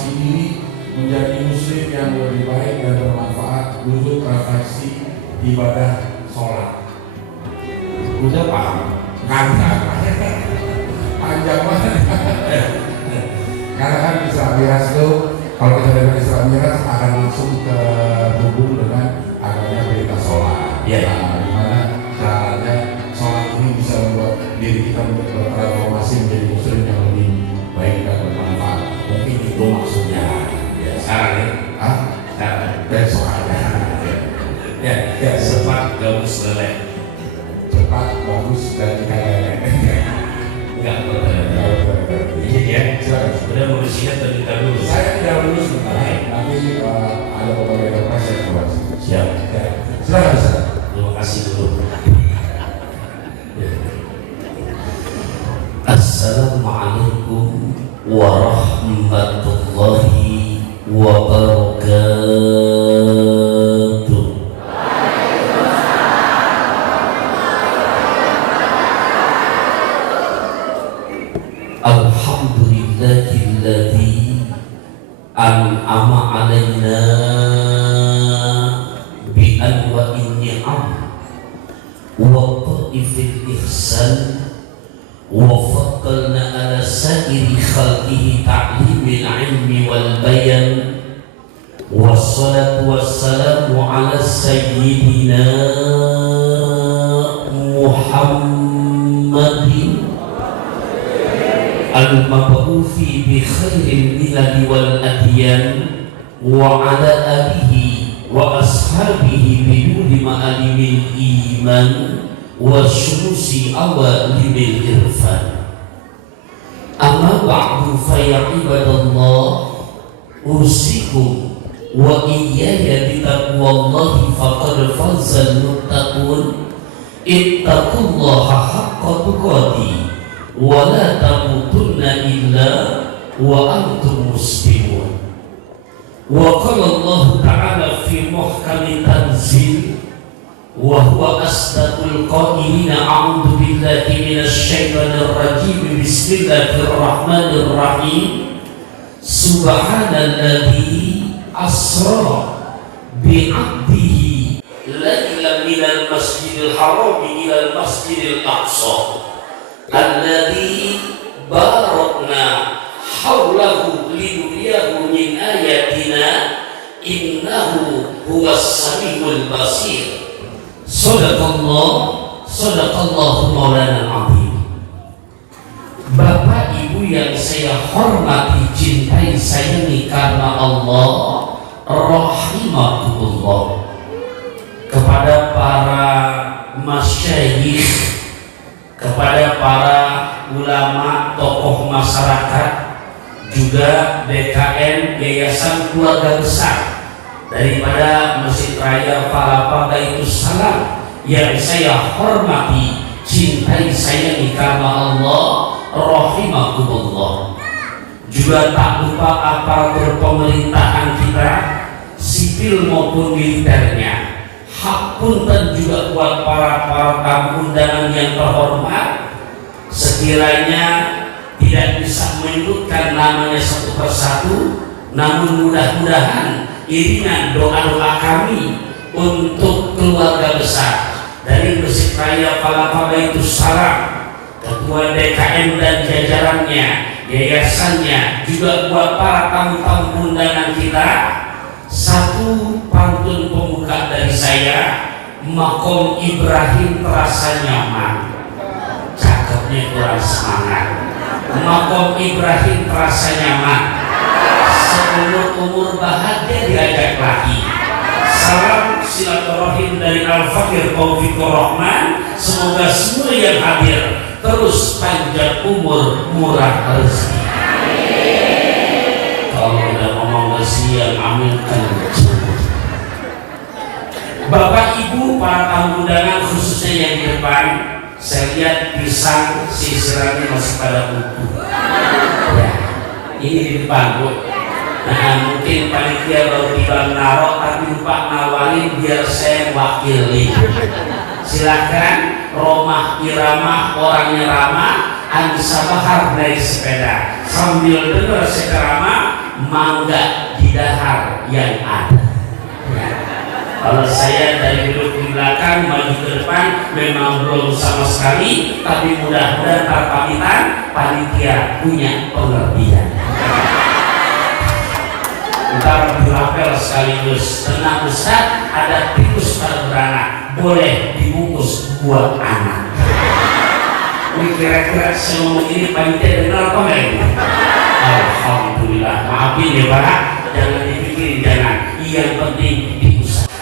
transformasi diri menjadi muslim yang lebih baik dan bermanfaat, butuh refleksi ibadah sholat. Udah paham? Kan panjang banget. Karena kan Isra Mi'raj itu, kalau kita dengar Isra Mi'raj akan langsung terhubung dengan adanya berita sholat. Ya. Nah, dimana caranya sholat ini bisa membuat diri kita bertransformasi menjadi muslim yang lebih baik dan bermanfaat. Mungkin itu maksudnya. Ya, sekarang ya. Ah, Sekarang. besok ada. Ya, cepat gabus leleh. Cepat, bagus dan kaya. Enggak bertanya. Iya ya. Udah mau disikat dan kita dulu. Saya tidak lulus sebentar. Nanti ada beberapa interpretasi yang keluar. Siap. Ya. Silakan Ustaz. Terima kasih dulu. Assalamualaikum warahmatullahi wabarakatuh. Alhamdulillahilladzi an'ama 'alaina bi anwa'in ni'am wa ta'ifil ihsan wa faddalna 'ala sa'iri khalqihi ta'limil 'ilmi wal bayan wassalatu wassalamu 'ala sayyidina Muhammadin al-mab'uthi bi khairil milal wal adyan wa ala alihi wa ashabihi bi nuri ma'alimil iman wa syumusi awalimil irfan. Amma ba'du fa ya ibadallah, usikum wa iyaya bitaqwallahi faqad fazal muttaqun. Ittaqullaha haqqa tuqatih wa la tamutunna illa wa antum muslimun. Wa qala Allah ta'ala fi muhkami tanzil wa huwa asdaqul qailina a'udzu billahi minasy syaithanir rajim bismillahirrahmanirrahim. Subhanalladzi asra bi 'abdihi lailan minal masjidil haram ilal masjidil aqsa alladzi barakna haulahu linuriyahu min ayatina innahu huwas samiul basir. Sadaqallahu maulana azim. Bapak Ibu yang saya hormati, cintai, sayangi karena Allah, rahimakumullah. Kepada para masyayikh, kepada para ulama, tokoh masyarakat, juga BKN Yayasan Keluarga Besar daripada Masjid Raya Palapa Baitulsalam yang saya hormati, cintai, sayangi karena Allah, rahimakumullah. Juga tak lupa aparatur pemerintahan kita, sipil maupun militernya. Hak punten juga buat para tamu undangan yang terhormat. Sekiranya tidak bisa menyebutkan namanya satu persatu, namun mudah-mudahan iringan doa-doa kami untuk keluarga besar dari Masjid Raya Palapa Baitulsalam, ketua DKM dan jajarannya, yayasannya, juga buat para tamu-tamu undangan kita, satu pantun pembuka dari saya. Makom Ibrahim terasa nyaman, cakepnya kurang semangat. Makom Ibrahim terasa nyaman, seumur bahagia diajak lagi. Salam silaturahim dari Al-Fakir Taufikur Rahman. Semoga semua yang hadir terus panjang umur, murah rezeki. Kalau udah ngomong kesian, aminkan. Bapak Ibu para tamu undangan khususnya yang di depan, saya lihat pisang sisirannya masih pada utuh. Ya, ini di depan Bu. Nah, mungkin panitia baru tiba naro tapi lupa nawarin biar saya wakili. Silakan Romah Irama, orangnya ramah, Anissa Bahar naik sepeda sambil dengar ceramah mangga di dahar yang ada. Ya. Kalau saya dari duduk di belakang maju ke depan memang belum sama sekali, tapi mudah-mudahan pamitan panitia punya pengertian. Ntar dirapel sekaligus. Tenang Ustaz, ada tikus pada beranak, boleh dibungkus buat anak. Ini kira-kira saya ngomong ini panitia dengar apa enggak ini? Alhamdulillah, maafin ya Pak, jangan dipikirin, jangan. Yang penting diusahakan.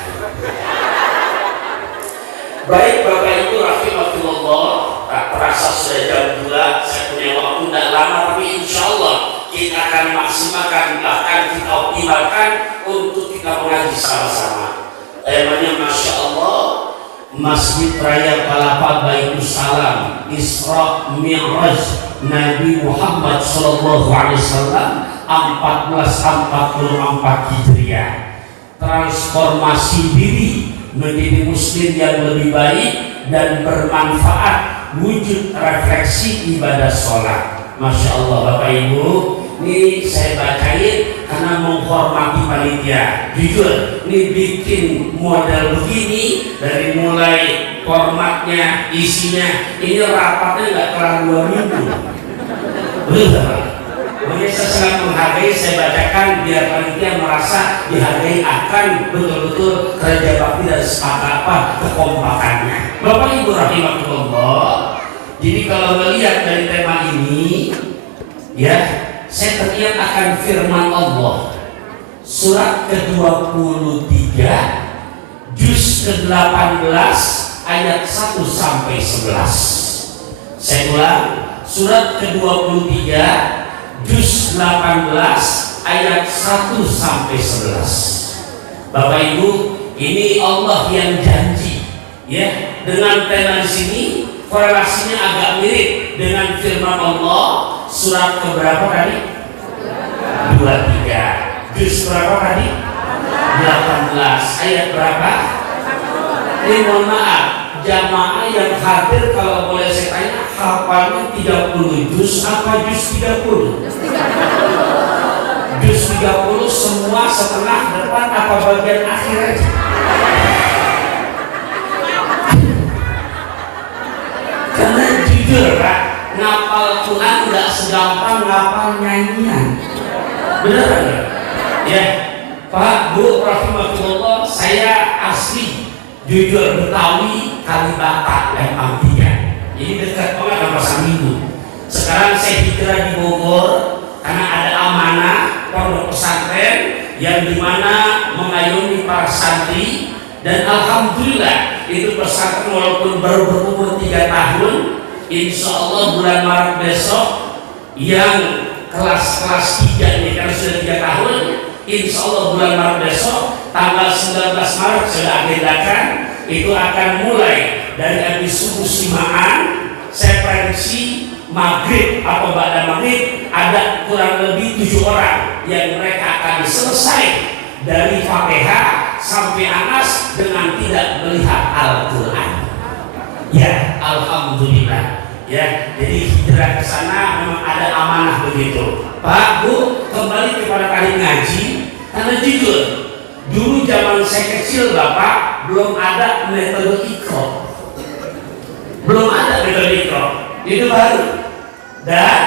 Baik Bapak Ibu rahimahullah, tak terasa sudah jam 2, saya punya waktu tidak lama, tapi insya Allah kita akan maksimalkan, bahkan kita optimalkan untuk kita mengaji sama-sama. Temanya Masya Allah, Masjid Raya Palapa Baitussalam, Isra Mi'raj Nabi Muhammad SAW 1444 Hijriah. Transformasi diri menjadi muslim yang lebih baik dan bermanfaat, wujud refleksi ibadah sholat. Masya Allah Bapak Ibu, ini saya bacain karena menghormati panitia. Jujur, ini bikin model begini dari mulai formatnya, isinya, ini rapatnya nggak kelar 2 minggu. Betul. Makanya saya sangat menghargai, saya bacakan biar panitia merasa dihargai akan betul-betul kerja bakti dan sepakat kekompakannya. Bapak Ibu rahimahullah, jadi kalau melihat dari tema ini, ya, saya teringat akan firman Allah surat ke-23 juz ke-18 ayat 1 sampai 11. Saya ulang, surat ke-23 juz 18 ayat 1 sampai 11. Bapak Ibu, ini Allah yang janji, ya, dengan tema di sini korelasinya agak mirip dengan firman Allah surat keberapa tadi? 23. Juz berapa tadi? 18. Ayat berapa? Ini mohon maaf, jamaah yang hadir kalau boleh saya tanya, hafalnya 30 juz apa juz 30? Juz 30 semua setengah depan apa bagian akhir aja? Karena jujur Pak, ngapal Quran nggak segampang ngapal nyanyian. Benar nggak? Ya, Pak, Bu, rahimahullah, saya asli jujur Betawi Kalibata Lembang 3. Jadi dekat banget sama Pasar Minggu. Sekarang saya hijrah di Bogor karena ada amanah pondok pesantren yang dimana mengayomi para santri, dan alhamdulillah itu pesantren walaupun baru berumur 3 tahun, insya Allah bulan Maret besok yang kelas 3 ini kan sudah 3 tahun, insya Allah bulan Maret besok tanggal 19 Maret sudah agendakan itu akan mulai dari habis subuh simaan. Saya prediksi maghrib atau ba'da maghrib ada kurang lebih 7 orang yang mereka akan selesai dari Fatihah sampai Anas dengan tidak melihat Al-Quran. Ya, alhamdulillah. Ya, jadi hijrah ke sana memang ada amanah begitu. Pak, Bu, kembali kepada kali ngaji, karena jujur dulu zaman saya kecil Bapak belum ada metode Iqra. Belum ada metode Iqra. Itu baru. Dan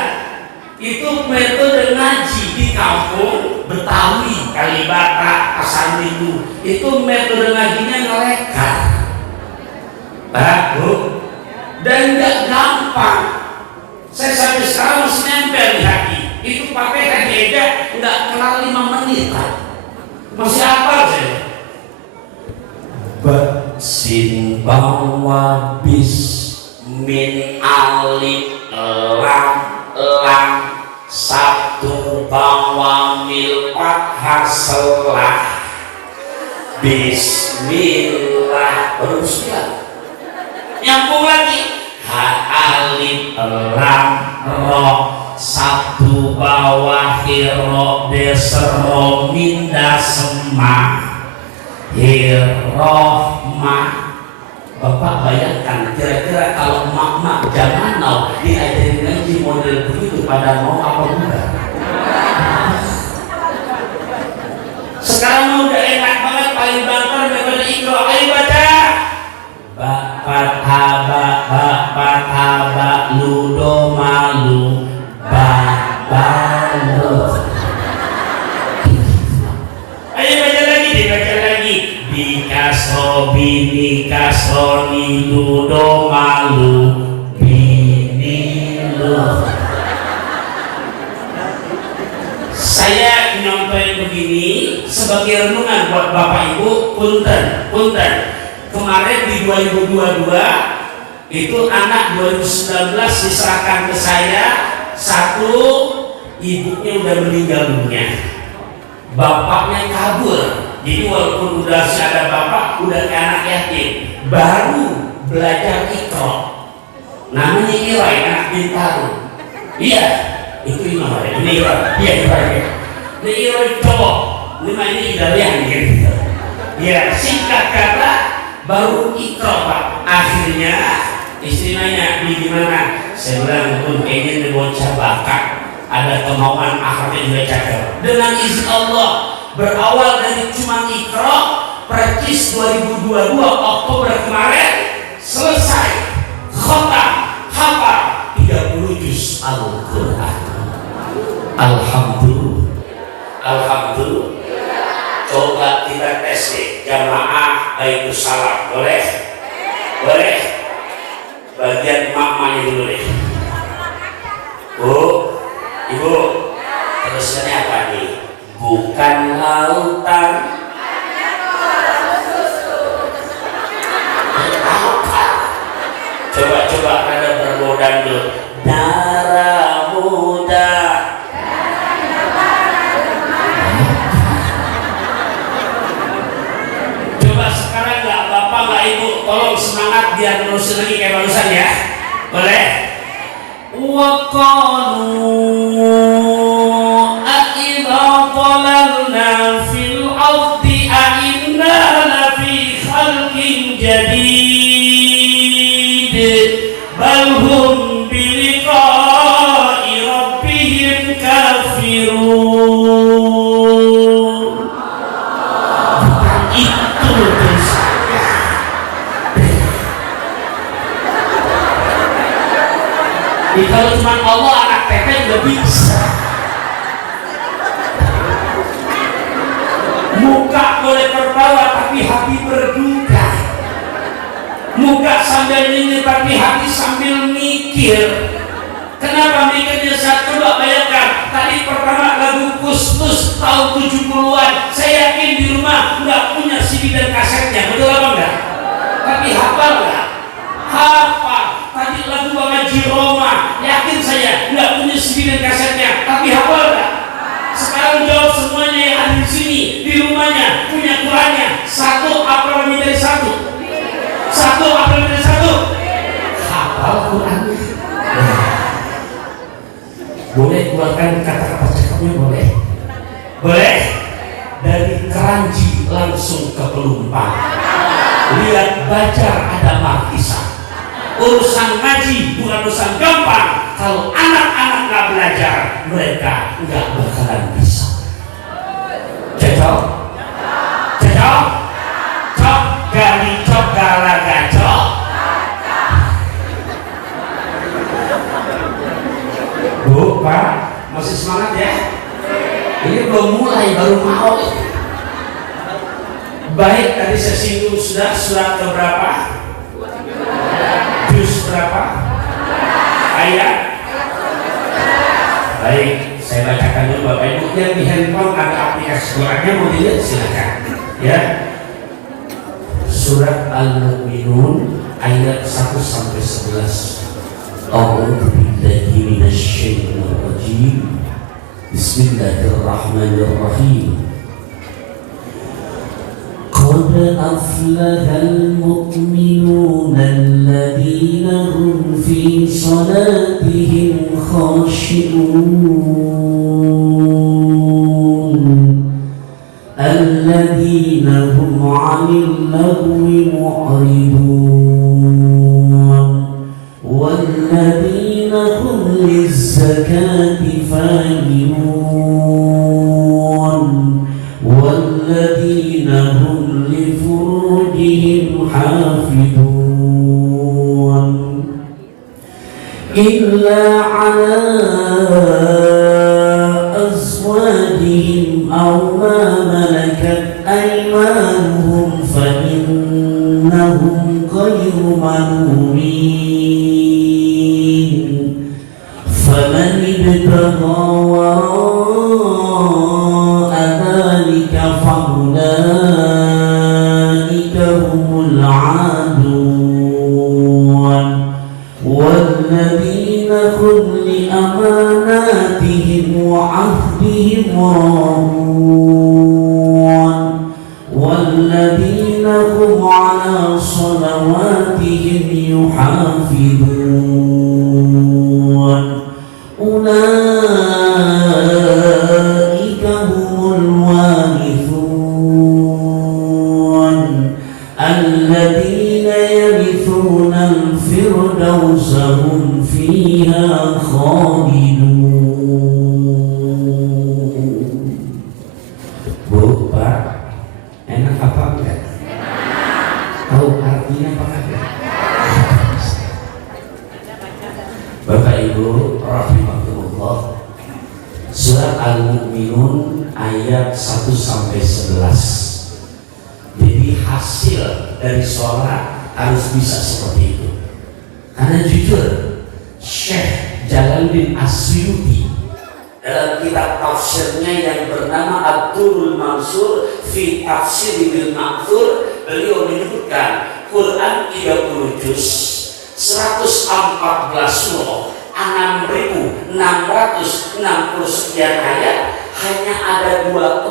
itu metode ngaji di kampung Betawi, Kalibata, Pasar Minggu. Itu metode ngajinya ngelekat. Pak, Bu, dan nggak gampang. Saya sampai sekarang masih nempel di hati. Itu pakai kaki aja nggak kelar 5 menit. Masih hafal saya. Sin bawa bis min alif lam satu bawa mil fathah bismillah terus ya. Nyambung lagi ha alif lam ro satu bawah hiro desero minda semah hirohmah. Bapak bayangkan kira-kira kalau mak-mak zaman now diajarin ngaji model begitu pada mau apa enggak? di kasro bini kasro nilu do malu bini lo. Saya nyampaikan begini sebagai renungan buat Bapak Ibu. Punten. Kemarin di 2022 itu anak 2019 diserahkan ke saya, satu ibunya udah meninggal dunia, bapaknya kabur. Jadi walaupun udah ada bapak, udah kayak anak yatim, baru belajar Iqra. Namanya Irai, anak Bintaro. Iya, itu Irai. Ini Irai. Iya, Irai. Ini Irai cowok. Ini Idalian gitu. Ya, singkat kata baru Iqra, Pak. Akhirnya istri nanya, "Ini gimana?" Saya bilang, "Pun kayaknya ini bocah bakat, ada kemauan akhlaknya juga cakep." Dengan izin Allah, berawal dari cuma Iqra, percis 2022 Oktober kemarin selesai khatam hafal 30 juz Al-Quran. Alhamdulillah. Coba kita tes nih, jamaah Baitus Salam, boleh? Bagian makmanya dulu nih. Bu, Ibu, terusnya apa nih? Bukan lautan, coba ada berbodang dulu. Darah muda, coba sekarang nggak bapak nggak ibu, tolong semangat biar nerusin lagi kayak barusan ya, boleh? Waqalu a'idha dhalalna fil ardi a'inna lafi khalqin jadid bal hum biliqa'i rabbihim kafirun. Itu tulisannya. Kalau cuma Allah anak tete juga bisa. Muka boleh tertawa tapi hati berduka. Muka sambil nyinyir tapi hati sambil mikir. Kenapa mikirnya? Saya coba bayangkan. Tadi pertama lagu Kus-Kus tahun 70-an. Saya yakin di rumah nggak punya CD dan kasetnya. Betul apa enggak? Tapi hafal nggak? Hafal. Tadi lagu Bang Haji Roma, yakin saya nggak punya CD dan kasetnya, tapi hafal nggak? Sekarang jawab semuanya yang ada di sini, di rumahnya punya Qurannya. Satu apa lebih dari satu? Hafal Qurannya. Boleh keluarkan kata-kata cakapnya, boleh. Dari Keranji langsung ke Pelumpang. Lihat Bajar ada Markisa. Urusan ngaji bukan urusan gampang. Kalau anak-anak nggak belajar, mereka nggak bakalan bisa. Cocok? Cok gali cok galaga cok. Bu, Pak, masih semangat ya? Ini belum mulai, baru mau. Baik, tadi saya singgung sudah surat keberapa? Juz berapa? Ayat? Baik, saya bacakan dulu Bapak Ibu. Yang di handphone ada aplikasi Qurannya, mau dilihat silakan. Ya. Surat Al-Mu'minun ayat 1 sampai 11. A'udzu billahi minasyaitonir rajim. Bismillahirrahmanirrahim. قد أفلح المؤمنون الذين هم في صلاتهم خاشعون الذين هم عن اللغو معرضون والذين هم للزكاة فاعلون والذين هم لفروجهم حافظون إلا على أزواجهم أو ما ملكت أيمانهم apa enggak? Tahu artinya apa enggak? Bapak Ibu rahimahullah, surat Al-Mu'minun ayat 1 sampai 11. Jadi hasil dari sholat harus bisa seperti itu. Karena jujur, Syekh Jalaluddin As-Suyuti dalam kitab tafsirnya yang bernama Ad-Durrul Mansur fi Tafsir bil Ma'thur, beliau menyebutkan Quran 30 juz, 114 surah, 6.660 sekian ayat, hanya ada dua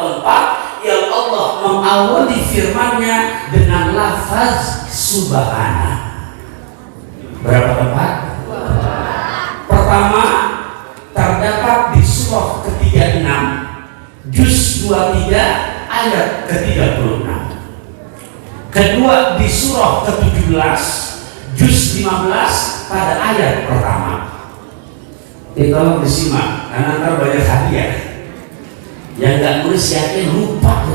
tempat yang Allah mengawali firman-Nya dengan lafaz subhana. Berapa tempat? Pertama terdapat di surah ke-36 juz 23 ayat ke-36. Kedua di surah ke-17 juz 15 pada ayat pertama. Tolong disimak karena ntar banyak hadiah. Yang nggak nulis yakin lupa.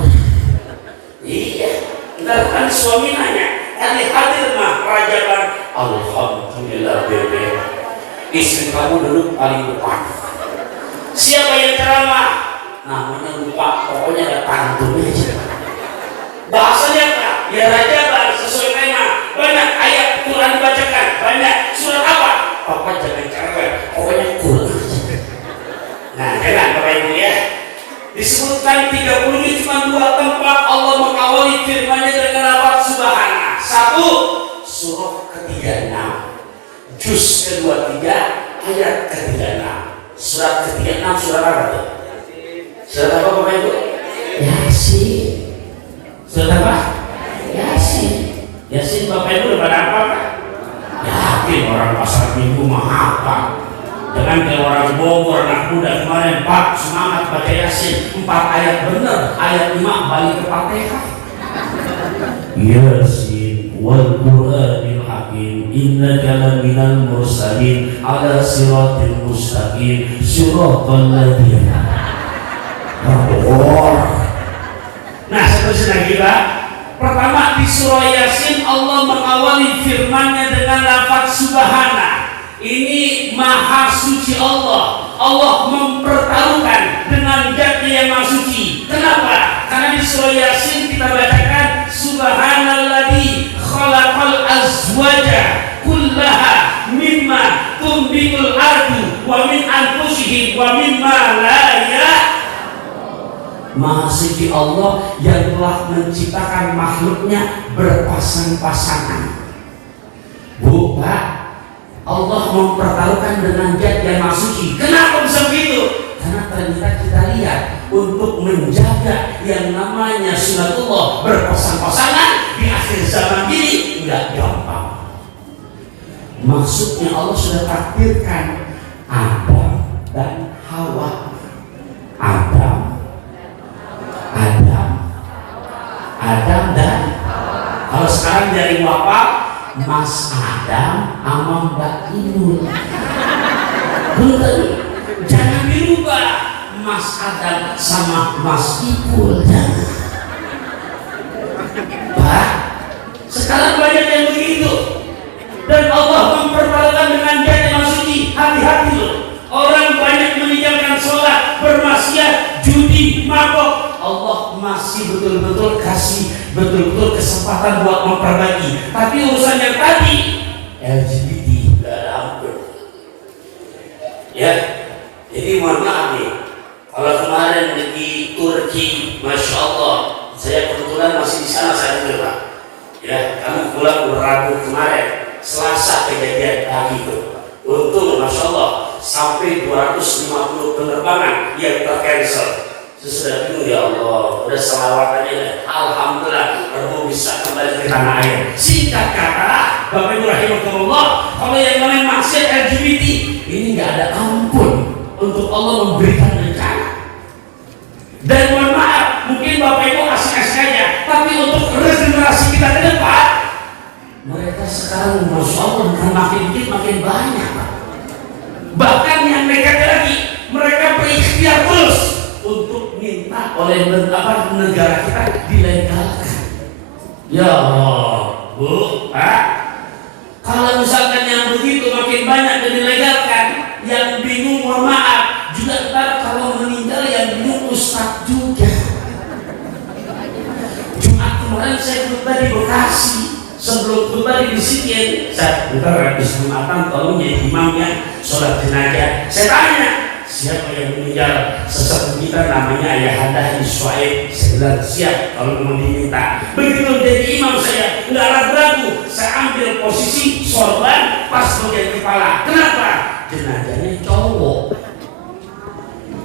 Iya, ntar kan suami nanya, tadi hadir mah kerajaan. Alhamdulillah bebe. Istri kamu duduk paling depan. Siapa yang ceramah? Namanya lupa, pokoknya ada pantunnya aja. Bahasanya apa? Ya raja sesuai tema. Banyak ayat Quran dibacakan, banyak surat apa? Papa jangan cerewet, pokoknya Quran. Nah, jangan Bapak Ibu ya. Disebutkan 30 cuma dua tempat Allah mengawali firman-Nya dengan lafaz subhana. Satu, surah ke-36 juz ke-23 ayat ke-36. Surat ke-36 surat apa tuh? Surat apa Bapak Ibu? Yasin. Surat apa? Yasin. Yasin Bapak Ibu udah pada apa? Yakin orang pasar minggu mah apa? Dengan kayak orang Bogor anak muda kemarin, Pak semangat baca Yasin 4 ayat bener, ayat 5 balik ke Fatihah. Yasin wal Qur'anil Hakim innaka laminal mursalin ala siratil mustaqim siratal ladzina. Nah, seterusnya lagi Pak. Pertama di surah Yasin Allah mengawali firman-Nya dengan lafaz subhana. Ini maha suci Allah. Allah mempertaruhkan dengan zat-Nya yang maha suci. Kenapa? Karena di surah Yasin kita bacakan subhanalladzi khalaqal azwaja kullaha mimma tunbitul ardu wa min anfusihim wa mimma la ya. Maha suci Allah yang telah menciptakan makhluknya berpasang-pasangan. Bu, Pak, Allah mempertaruhkan dengan zat yang maha suci. Kenapa bisa begitu? Karena ternyata kita lihat untuk menjaga yang namanya sunatullah berpasang-pasangan di akhir zaman ini nggak gampang. Maksudnya Allah sudah takdirkan Adam dan Hawa. Adam dan kalau sekarang dari wafat Mas Adam sama Mbak Inul. Betul, jangan dirubah Mas Adam sama Mas Ipul. Pak, sekarang banyak yang begitu. Dan Allah mempertaruhkan dengan zat yang suci. Hati-hati loh. Orang banyak meninggalkan sholat, bermaksiat, judi, mabok. Allah masih betul-betul kasih betul-betul kesempatan buat memperbaiki. Tapi urusan yang tadi LGBT gak ada ampun. Ya, jadi mohon maaf nih. Kalau kemarin di Turki, masya Allah, saya kebetulan masih di sana saya dengar Pak. Ya, kami pulang Rabu kemarin, Selasa kejadian pagi itu. Untung masya Allah sampai 250 penerbangan yang tercancel. Sudah bingung ya Allah, udah selawat aja. Alhamdulillah, Rabu bisa kembali ke tanah air. Singkat kata, Bapak Ibu rahimahullah, kalau yang namanya maksiat LGBT ini nggak ada ampun untuk Allah memberikan rencana. Dan mohon maaf, mungkin Bapak Ibu asik-asik aja, tapi untuk regenerasi kita ke depan, mereka sekarang masya Allah bukan makin dikit makin banyak. Bahkan yang mereka lagi, mereka berikhtiar terus untuk minta oleh negara kita dilegalkan. Ya Allah, Bu, Pak, kalau misalkan yang begitu makin banyak dan dilegalkan, yang bingung mohon maaf, juga ntar kalau meninggal yang bingung ustaz juga. Jumat kemarin saya khutbah di Bekasi, sebelum khutbah di Sikian, saya bentar habis Jumatan tolong jadi imamnya sholat jenazah. Saya tanya, siapa yang meninggal? Sesepuh kita namanya Ayahanda Iswaib. Saya bilang siap kalau mau diminta. Begitu jadi imam saya nggak ragu-ragu, saya ambil posisi sorban pas bagian kepala. Kenapa? Jenazahnya cowok.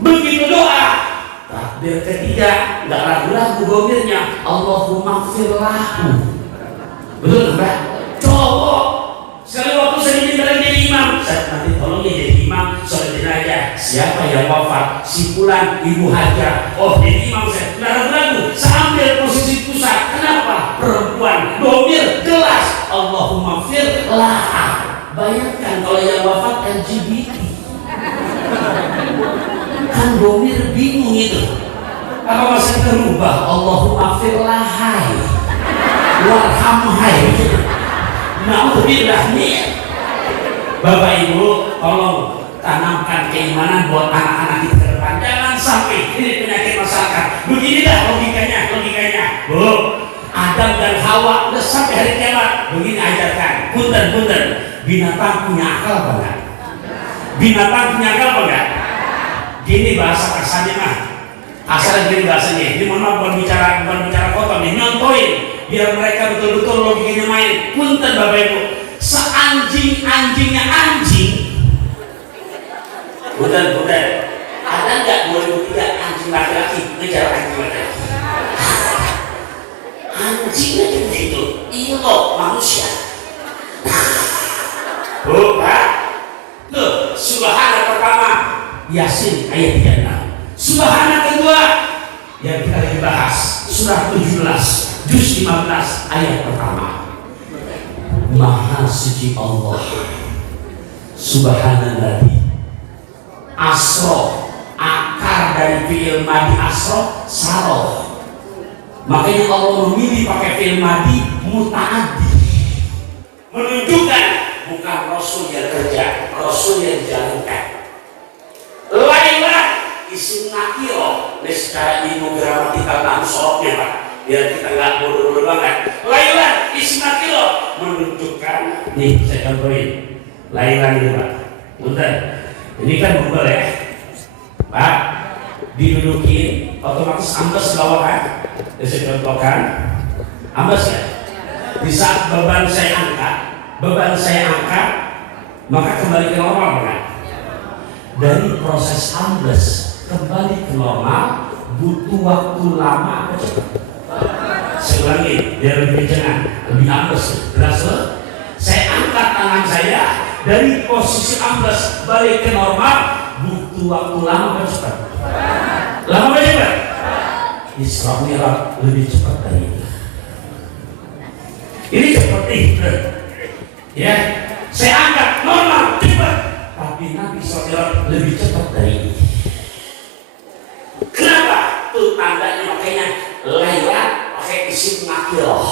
Begitu doa, takbir ketiga nggak ragu-ragu domirnya Allahumma firlahu. Betul nggak? Cowok. Sekali waktu saya diminta jadi imam, saya nanti tolong jadi imam sholat jenazah. Siapa yang wafat? Si Fulan, Ibu Haja. Oh, jadi imam saya. Nggak ragu-ragu, saya ambil posisi pusat. Kenapa? Perempuan. Domir jelas. Allahumma firlah. Bayangkan kalau yang wafat LGBT. Kan domir bingung itu. Apa masih terubah? Allahumma firlahai. Warhamhai. Na'udzubillah nih. Bapak Ibu, tolong tanamkan keimanan buat anak-anak kita ke depan. Jangan sampai ini penyakit masyarakat. Beginilah logikanya. Bu, Adam dan Hawa udah sampai hari kiamat. Begini ajarkan. Punten. Binatang punya akal apa enggak? Binatang punya akal apa enggak? Gini bahasa kasarnya mah. Asal gini bahasanya. Ini mohon maaf bukan bicara kotor nih, nyontoin biar mereka betul-betul logikanya main. Punten Bapak Ibu, seanjing-anjingnya anjing. Punten. Ada nggak 2003 anjing laki-laki ngejar anjing laki-laki? Anjingnya begitu, ilo manusia. Bu, Pak, tuh subhana pertama Yasin ayat 36. Subhana kedua yang kita lagi bahas surah 17 juz 15 ayat pertama. Maha suci Allah, subhanallah. Asro, akar dari fi'il madi asro, saroh. Makanya Allah memilih pakai fi'il madi muta'addi, menunjukkan bukan Rasul yang kerja, Rasul yang dijalankan. Laila isim nakiro, ini secara ilmu gramatikal nahu sorobnya Pak, biar kita nggak bodoh-bodoh banget. Laila isim nakiro menunjukkan, nih saya contohin Laila ini Pak. Bentar, ini kan Google ya Pak, didudukin otomatis ambes bawah kan. Saya contohkan ambes ya. Di saat beban saya angkat, maka kembali ke normal kan. Dari proses ambles kembali ke normal butuh waktu lama apa cepat? Saya ulangi biar lebih kencang, lebih ambles. Jelas loh? Saya angkat tangan saya dari posisi ambles balik ke normal butuh waktu lama apa cepat? Lama apa cepat? Isra Mi'raj lebih cepat dari itu. Ini seperti itu. Ya, saya angkat normal cepat, tapi Nabi SAW lebih cepat dari ini. Kenapa? Tuh tandanya makanya Laila pakai isim nakirah.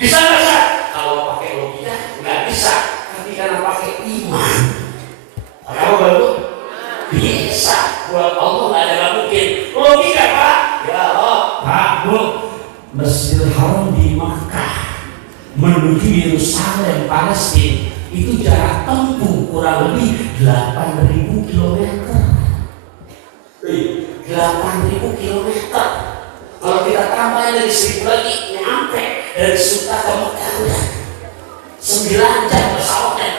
Bisa nggak sih? Kalau pakai logika nggak bisa, tapi karena pakai iman. Apa baru? Bisa. Buat Allah nggak ada nggak mungkin. Logika Pak? Ya Allah. Pak Bu, Masjidil Haram di Makkah menuju Yerusalem Palestina itu jarak tempuh kurang lebih 8.000 km. 8.000 km. Kalau kita tambah dari 1.000 lagi nyampe dari Suta ke Mekah udah 9 jam pesawatnya.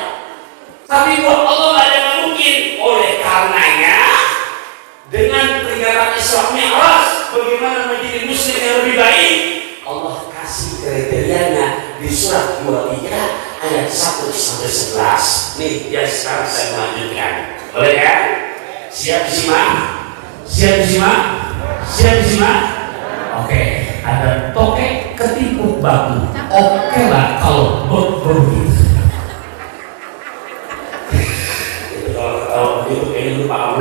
Tapi buat Allah nggak ada yang mungkin. Oleh karenanya dengan peringatan Isra Mi'raj bagaimana menjadi muslim yang lebih baik, Allah kasih kriterianya di surat 23 ayat 1 sampai 11. Nih yang sekarang saya melanjutkan. Boleh kan? Siap disimak? Oke, ada tokek ketipu batu. Oke lah kalau begitu. Kalau begitu kayaknya lupa.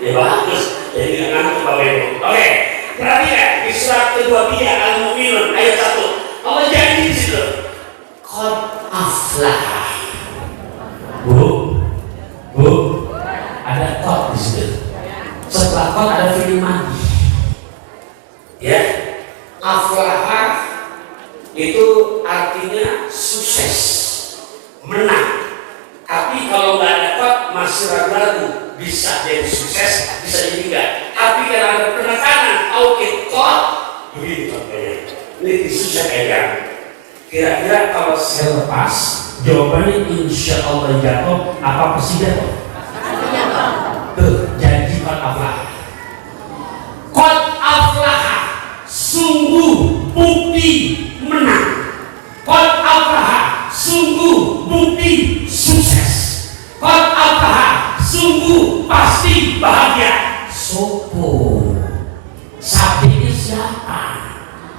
Ya bagus, jadi nggak ngantuk Bapak Ibu. Oke, perhatikan di surat kedua dia Al-Mu'minun ayat 1. Allah janji di situ. Qad aflaha. Bu, ada qad di situ. Setelah qad ada fi'il madhi. Ya, aflaha itu artinya sukses, menang. Tapi kalau nggak ada qad masih ragu-ragu, bisa jadi sukses, bisa jadi enggak. Tapi kalau ada penekanan, oke qad, begini contohnya. Ini susah pegang. Kira-kira kalau saya lepas, jawabannya insya Allah jatuh, apa pasti jatuh? Tuh, janji qad aflaha. Qad aflaha, sungguh bukti menang. Qad aflaha, sungguh bukti sukses. Qad aflaha, sungguh pasti bahagia. Sopo, sapinya siapa?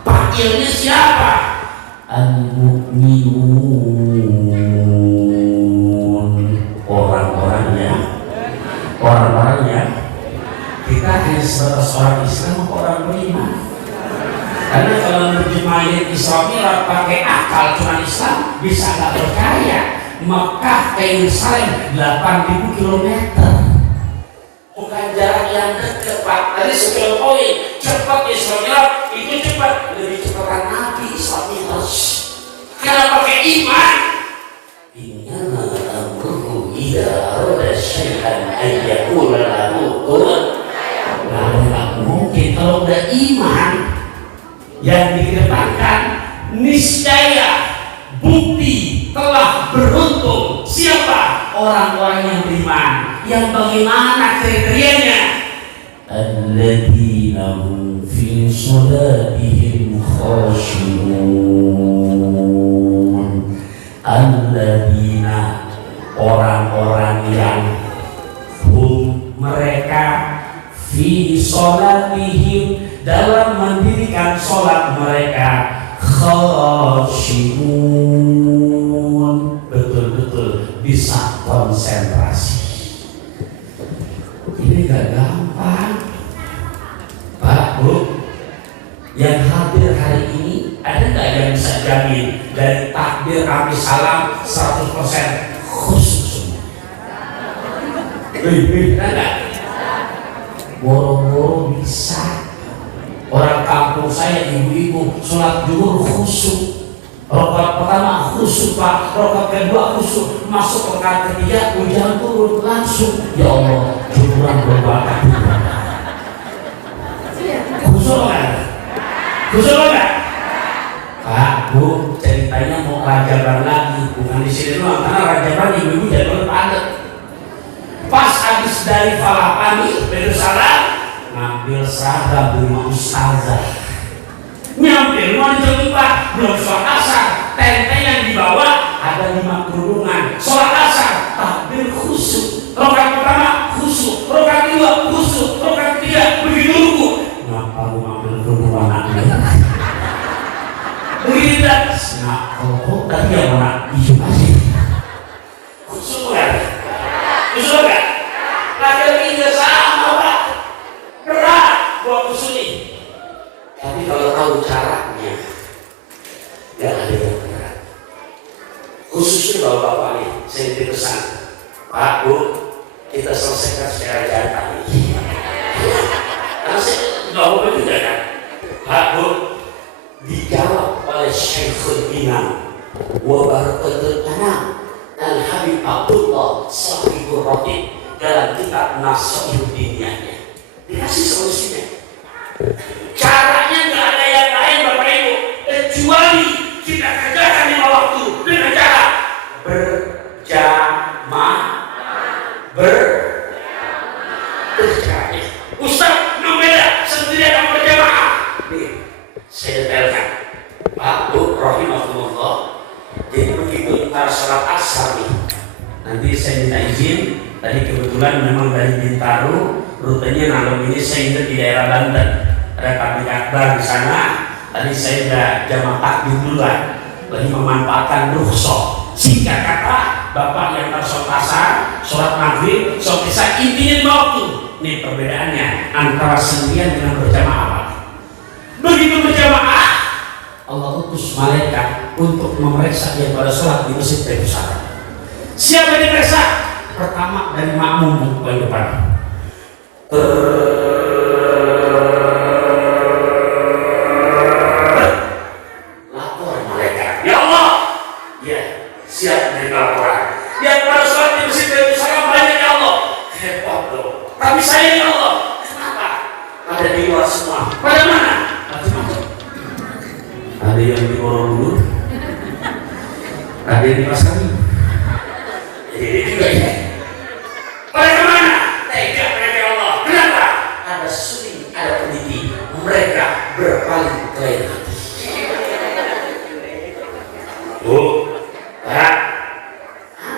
Pakilnya siapa? Al-mu'minun, orang-orangnya. Kita hanya sebatas orang Islam atau orang beriman. Karena kalau menerjemahin Islamnya pakai akal cuma Islam bisa nggak percaya. Mekah ke Yerusalem 8.000 km, bukan jarak yang dekat Pak. Tadi sebelum poin cepat Islamnya itu cepat, lebih cepat Nabi Islamnya. Karena pakai iman. Innama amruhu idza arada syai'an an yaqula lahu kun. Nggak mungkin kalau udah iman yang dikedepankan, niscaya bukti telah beruntung. Siapa? Orang-orang yang beriman. Yang bagaimana kriterianya? Alladzina hum fi sholatihim khashi'un. Alladzina, orang-orang yang hum, mereka, fi sholatihim, dalam mendirikan sholat mereka, khashi'un, betul-betul bisa konsentrasi. Ini gak gampang Pak, Bu. Yang hadir hari ini ada gak yang bisa jamin dari takbir sampai salam 100% khusus semua? Ada gak? Boro-boro bisa. Orang kampung saya, ibu-ibu sholat zuhur khusyuk. Rakaat pertama khusyuk Pak, rakaat kedua khusyuk, masuk rakaat ketiga hujan turun langsung. Ya Allah, syukuran berbakat. Khusyuk kan? Khusyuk kan? Pak, Bu, ceritanya mau rajaban lagi, bukan di sini doang, karena rajaban ibu-ibu jadwal padat. Pas habis dari Falapani, Yerusalem, ngambil seragam di rumah ustazah, nyampe rumah jam 4 belum sholat asar, tente yang dibawa ada 5 kerudungan. Sholat asar takbir khusyuk, rakaat pertama khusyuk, rakaat kedua khusyuk, rakaat ketiga begitu ruku. Ngapa lu ngambil kerudungan anaknya? Begitu dah. Nah, kalau tadi yang mana isu masih khusyuk kan? Khusyuk kan? Laki-laki juga sama Pak, berat buat khusyuk nih. Tapi kalau tahu caranya, gak ada yang berat. Khususnya bapak-bapak nih, saya dipesan, Pak, Bu, kita selesaikan secara jantan nih. Karena saya gak mau juga kan, Pak, Bu, dijawab oleh Syekhul Imam wa Barakatul Anam Al-Habib Abdullah Sahibul Raqib dalam kitab Nasihatul Diniyahnya. Dikasih solusinya. Caranya nggak ada yang lain Bapak Ibu kecuali kita kerjakan 5 waktu dengan cara berjamaah. Berjamaah. Ustaz, beda sendirian dan berjamaah. Nih, saya detailkan. Pak, Bu, rahimahullah. Jadi begitu ntar sholat asar nih, nanti saya minta izin. Tadi kebetulan memang dari Bintaro, rutenya malam ini saya ingat di daerah Banten. Ada tablik akbar di sana. Tadi saya sudah jamaah takbir duluan, lagi memanfaatkan rukhsah. Singkat kata, bapak yang tahu sholat asar, sholat maghrib, sholat isya, intinya 5 waktu. Ini perbedaannya antara sendirian dengan berjamaah. Begitu berjamaah, Allah utus malaikat untuk memeriksa dia pada sholat di masjid Yerusalem. Siapa yang diperiksa? Pertama dari makmum paling depan. Lapor malaikat. Ya Allah, ya siap menerima laporan. Yang pada sholat di masjid Yerusalem banyak ya Allah. Hebat loh. Tapi saya ya Allah, kenapa? Ada di luar semua. Pada mana? Macam-macam. Ada yang di Borobudur, ada yang di Pasar. Jadi juga ya. Pada kemana? Tega mereka ya Allah. Kenapa? Ada suri, ada peniti. Mereka berpaling ke lain hati. Pak,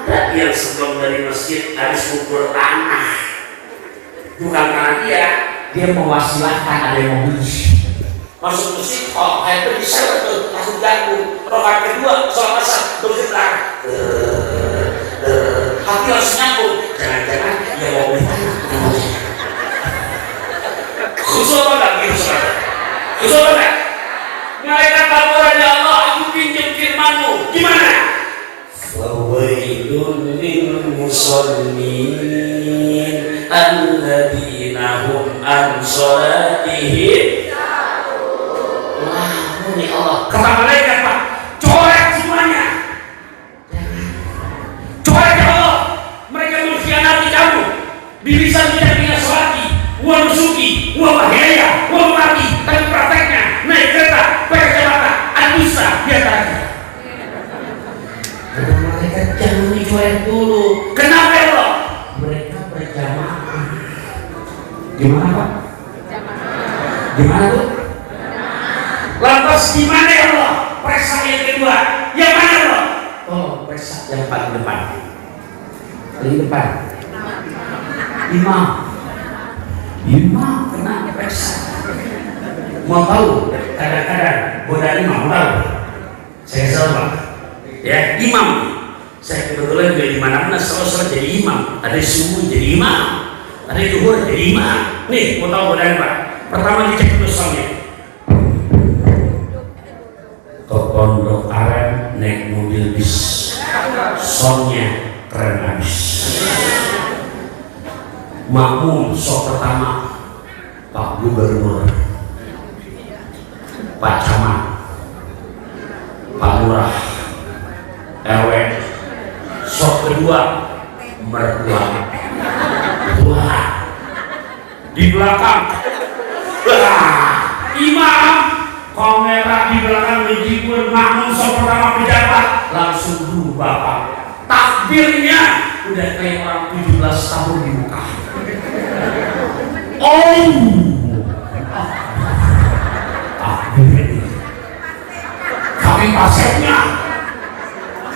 ada yang sebelum dari masjid habis ukur tanah. Bukan karena dia mewasilahkan ada yang mau beli. Masuk masjid, oh kayak itu bisa betul, langsung ganggu. Rokaat kedua, sholat asar, bergerak. Hati langsung nyambung. Jangan-jangan dia mau beli tanah. Khusus apa enggak? Khusus apa enggak? Malaikat laporan ya Allah, aku pinjam firman-Mu. Gimana? Fawailun lil musallin alladzina hum an sholatihim. Ini Allah kata malaikat, Pak, coret semuanya, coret ya Allah. Mereka mengkhianati kamu. Bilisan tidak punya sholati, uang suki, uang bahaya, uang mati. Tapi prakteknya naik kereta, pakai kacamata, bisa biarkan. Kata malaikat, jangan dicoret dulu. Kenapa ya Allah? Mereka berjamaah. Gimana Pak? Gimana tuh? Lantas gimana ya Allah? Periksa yang kedua. Yang mana Allah? Oh, periksa yang paling depan. Paling depan. Imam kena periksa. Mau tahu? Kadang-kadang godaan imam mau tahu. Saya salah. Ya, imam. Saya kebetulan juga di mana-mana selalu jadi imam. Ada subuh jadi imam. Ada zuhur jadi imam. Nih, mau tahu godaan Pak? Pertama dicek dulu soalnya. Pondok Aren naik mobil bis, soundnya keren habis. Makmum sok pertama Pak Gubernur, Pak Camat, Pak Lurah, RW. Sok kedua mertua, Tuhan. Di belakang imam, kamera di belakang menjibur, makmum sok pertama pejabat langsung dulu bapak. Takbirnya udah kayak orang 17 tahun di muka. Takbir. Tapi pasirnya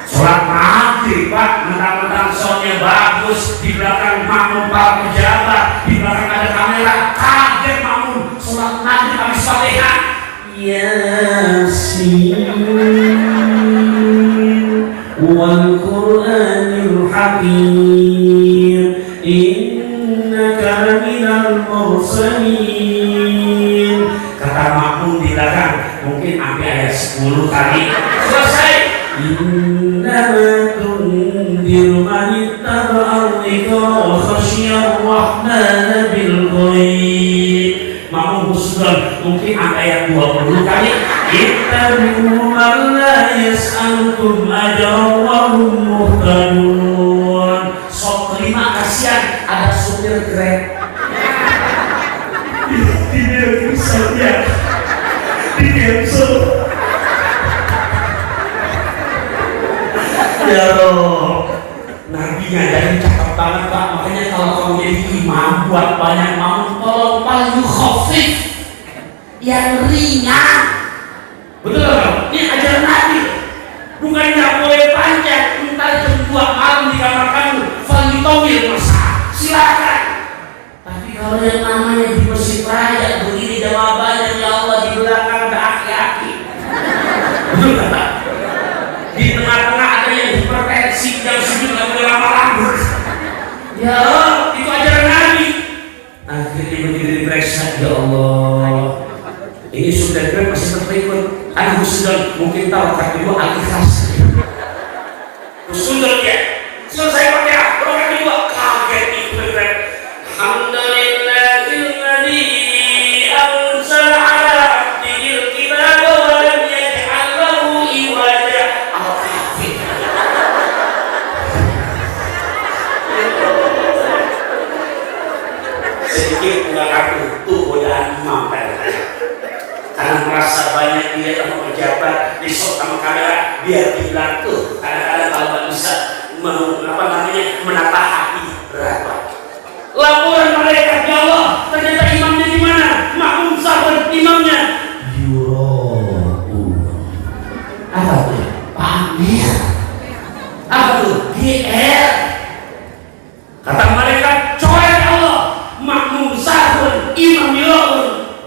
sholat maghrib Pak, mentang-mentang soundnya bagus, di belakang makmum para pejabat, di belakang ada kamera, kaget makmum sholat maghrib habis Fatihah. Yasin wal Qur'anil Hakim innaka minal mursalin. Kata makmum di belakang mungkin sampai ayat 10 kali selesai. Innama tundir man ittaba'al dhikra wa khasyiyar rahmana bil ghaib. Makmum sudah mungkin ayat 20 kali. Ittabi'u man la yas'alukum ajran wa hum muhtadun. Sok terima kasihan ada supir Grab. Dia bisa dia. Cancel. Ya Allah, Nabi ngajarin cakep banget Pak. Makanya kalau kamu jadi imam buat banyak makmum, tolong paling khafif, yang ringan. Betul kan? Ini ajaran Nabi. Bukan nggak boleh panjang. Entar jam 2 malam di kamar kamu, falitowil masa. Silakan. Tapi kalau yang namanya di masjid raya begini jawabannya ya Allah di belakang ada aki-aki. Betul kan Pak? Di tengah-tengah ada yang hipertensi, yang sujud Aku sudah mungkin tahu kaki gua Al-Ikhlas. Sudah dia. Selesai pakai rokat kedua kaget itu kan. Alhamdulillahilladzi anzala ala abdihil kitaba wa lam yaj'al lahu iwaja. Al-Kafir. Sedikit enggak aku tuh godaan imam kan. Karena merasa banyak dia sama pejabat di sama kamera biar dibilang tuh kadang-kadang kalau nggak bisa menata hati berapa laporan malaikat ya Allah ternyata imamnya di mana makmum sahabat imamnya yuro apa tuh pamer apa tuh GR kata malaikat coret ya Allah makmum sahabat imam yuro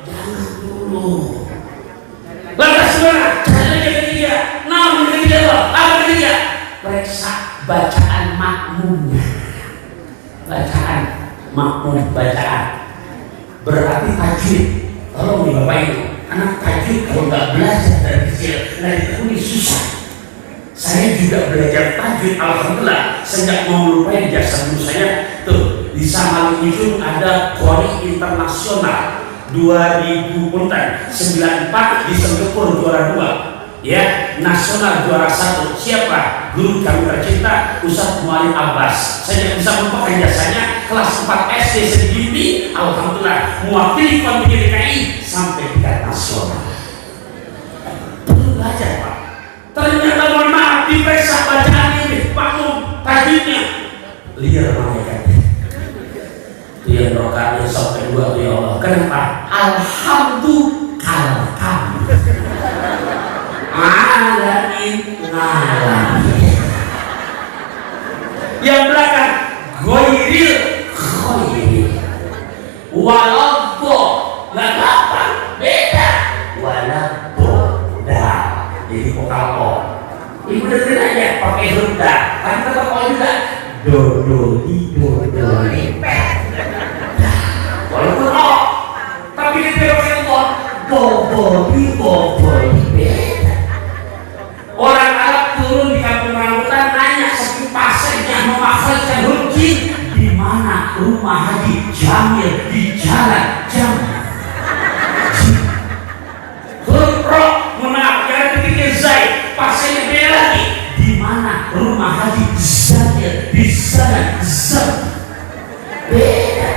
jangan dulu. Lantas mana? Caranya ketiga. Namun ketiga apa ketiga? Periksa bacaan makmumnya. Bacaan makmum bacaan. Berarti tajwid. Tolong nih Bapak Ibu. Anak tajwid kalau nggak belajar dari kecil, dari kuning susah. Saya juga belajar tajwid. Alhamdulillah. Sejak mau melupakan jasa guru saya. Tuh di Samaling itu ada Qori Internasional. 2094 di Singapura juara 2 ya, nasional juara 1. Siapa? Guru kami tercinta Ustaz Mualim Abbas. Saya bisa melupakan jasanya. Kelas 4 SD sendiri alhamdulillah mewakili Kabupaten DKI sampai tingkat nasional. Perlu belajar Pak. Ternyata mohon maaf diperiksa bacaan ini makmum tajwidnya liar malaikat. Yang rokaatnya sampai 2 ya Allah. Kenapa? Alhamdulillah alamin alamin. Yang belakang goiril walabbo nggak apa beda walabbo dah jadi vokal o. Ibu dengerin aja pakai huruf kan tetap o juga do walaupun o tapi dia pakai boboli beda. Orang Arab turun di kampung rambutan nanya sepi pasirnya memaksakan huruf jim di mana rumah Haji Jamil di jalan Jamil. Huruf ro maaf jangan ketika zai pasirnya beda lagi di mana rumah Haji Jamil di sana beda.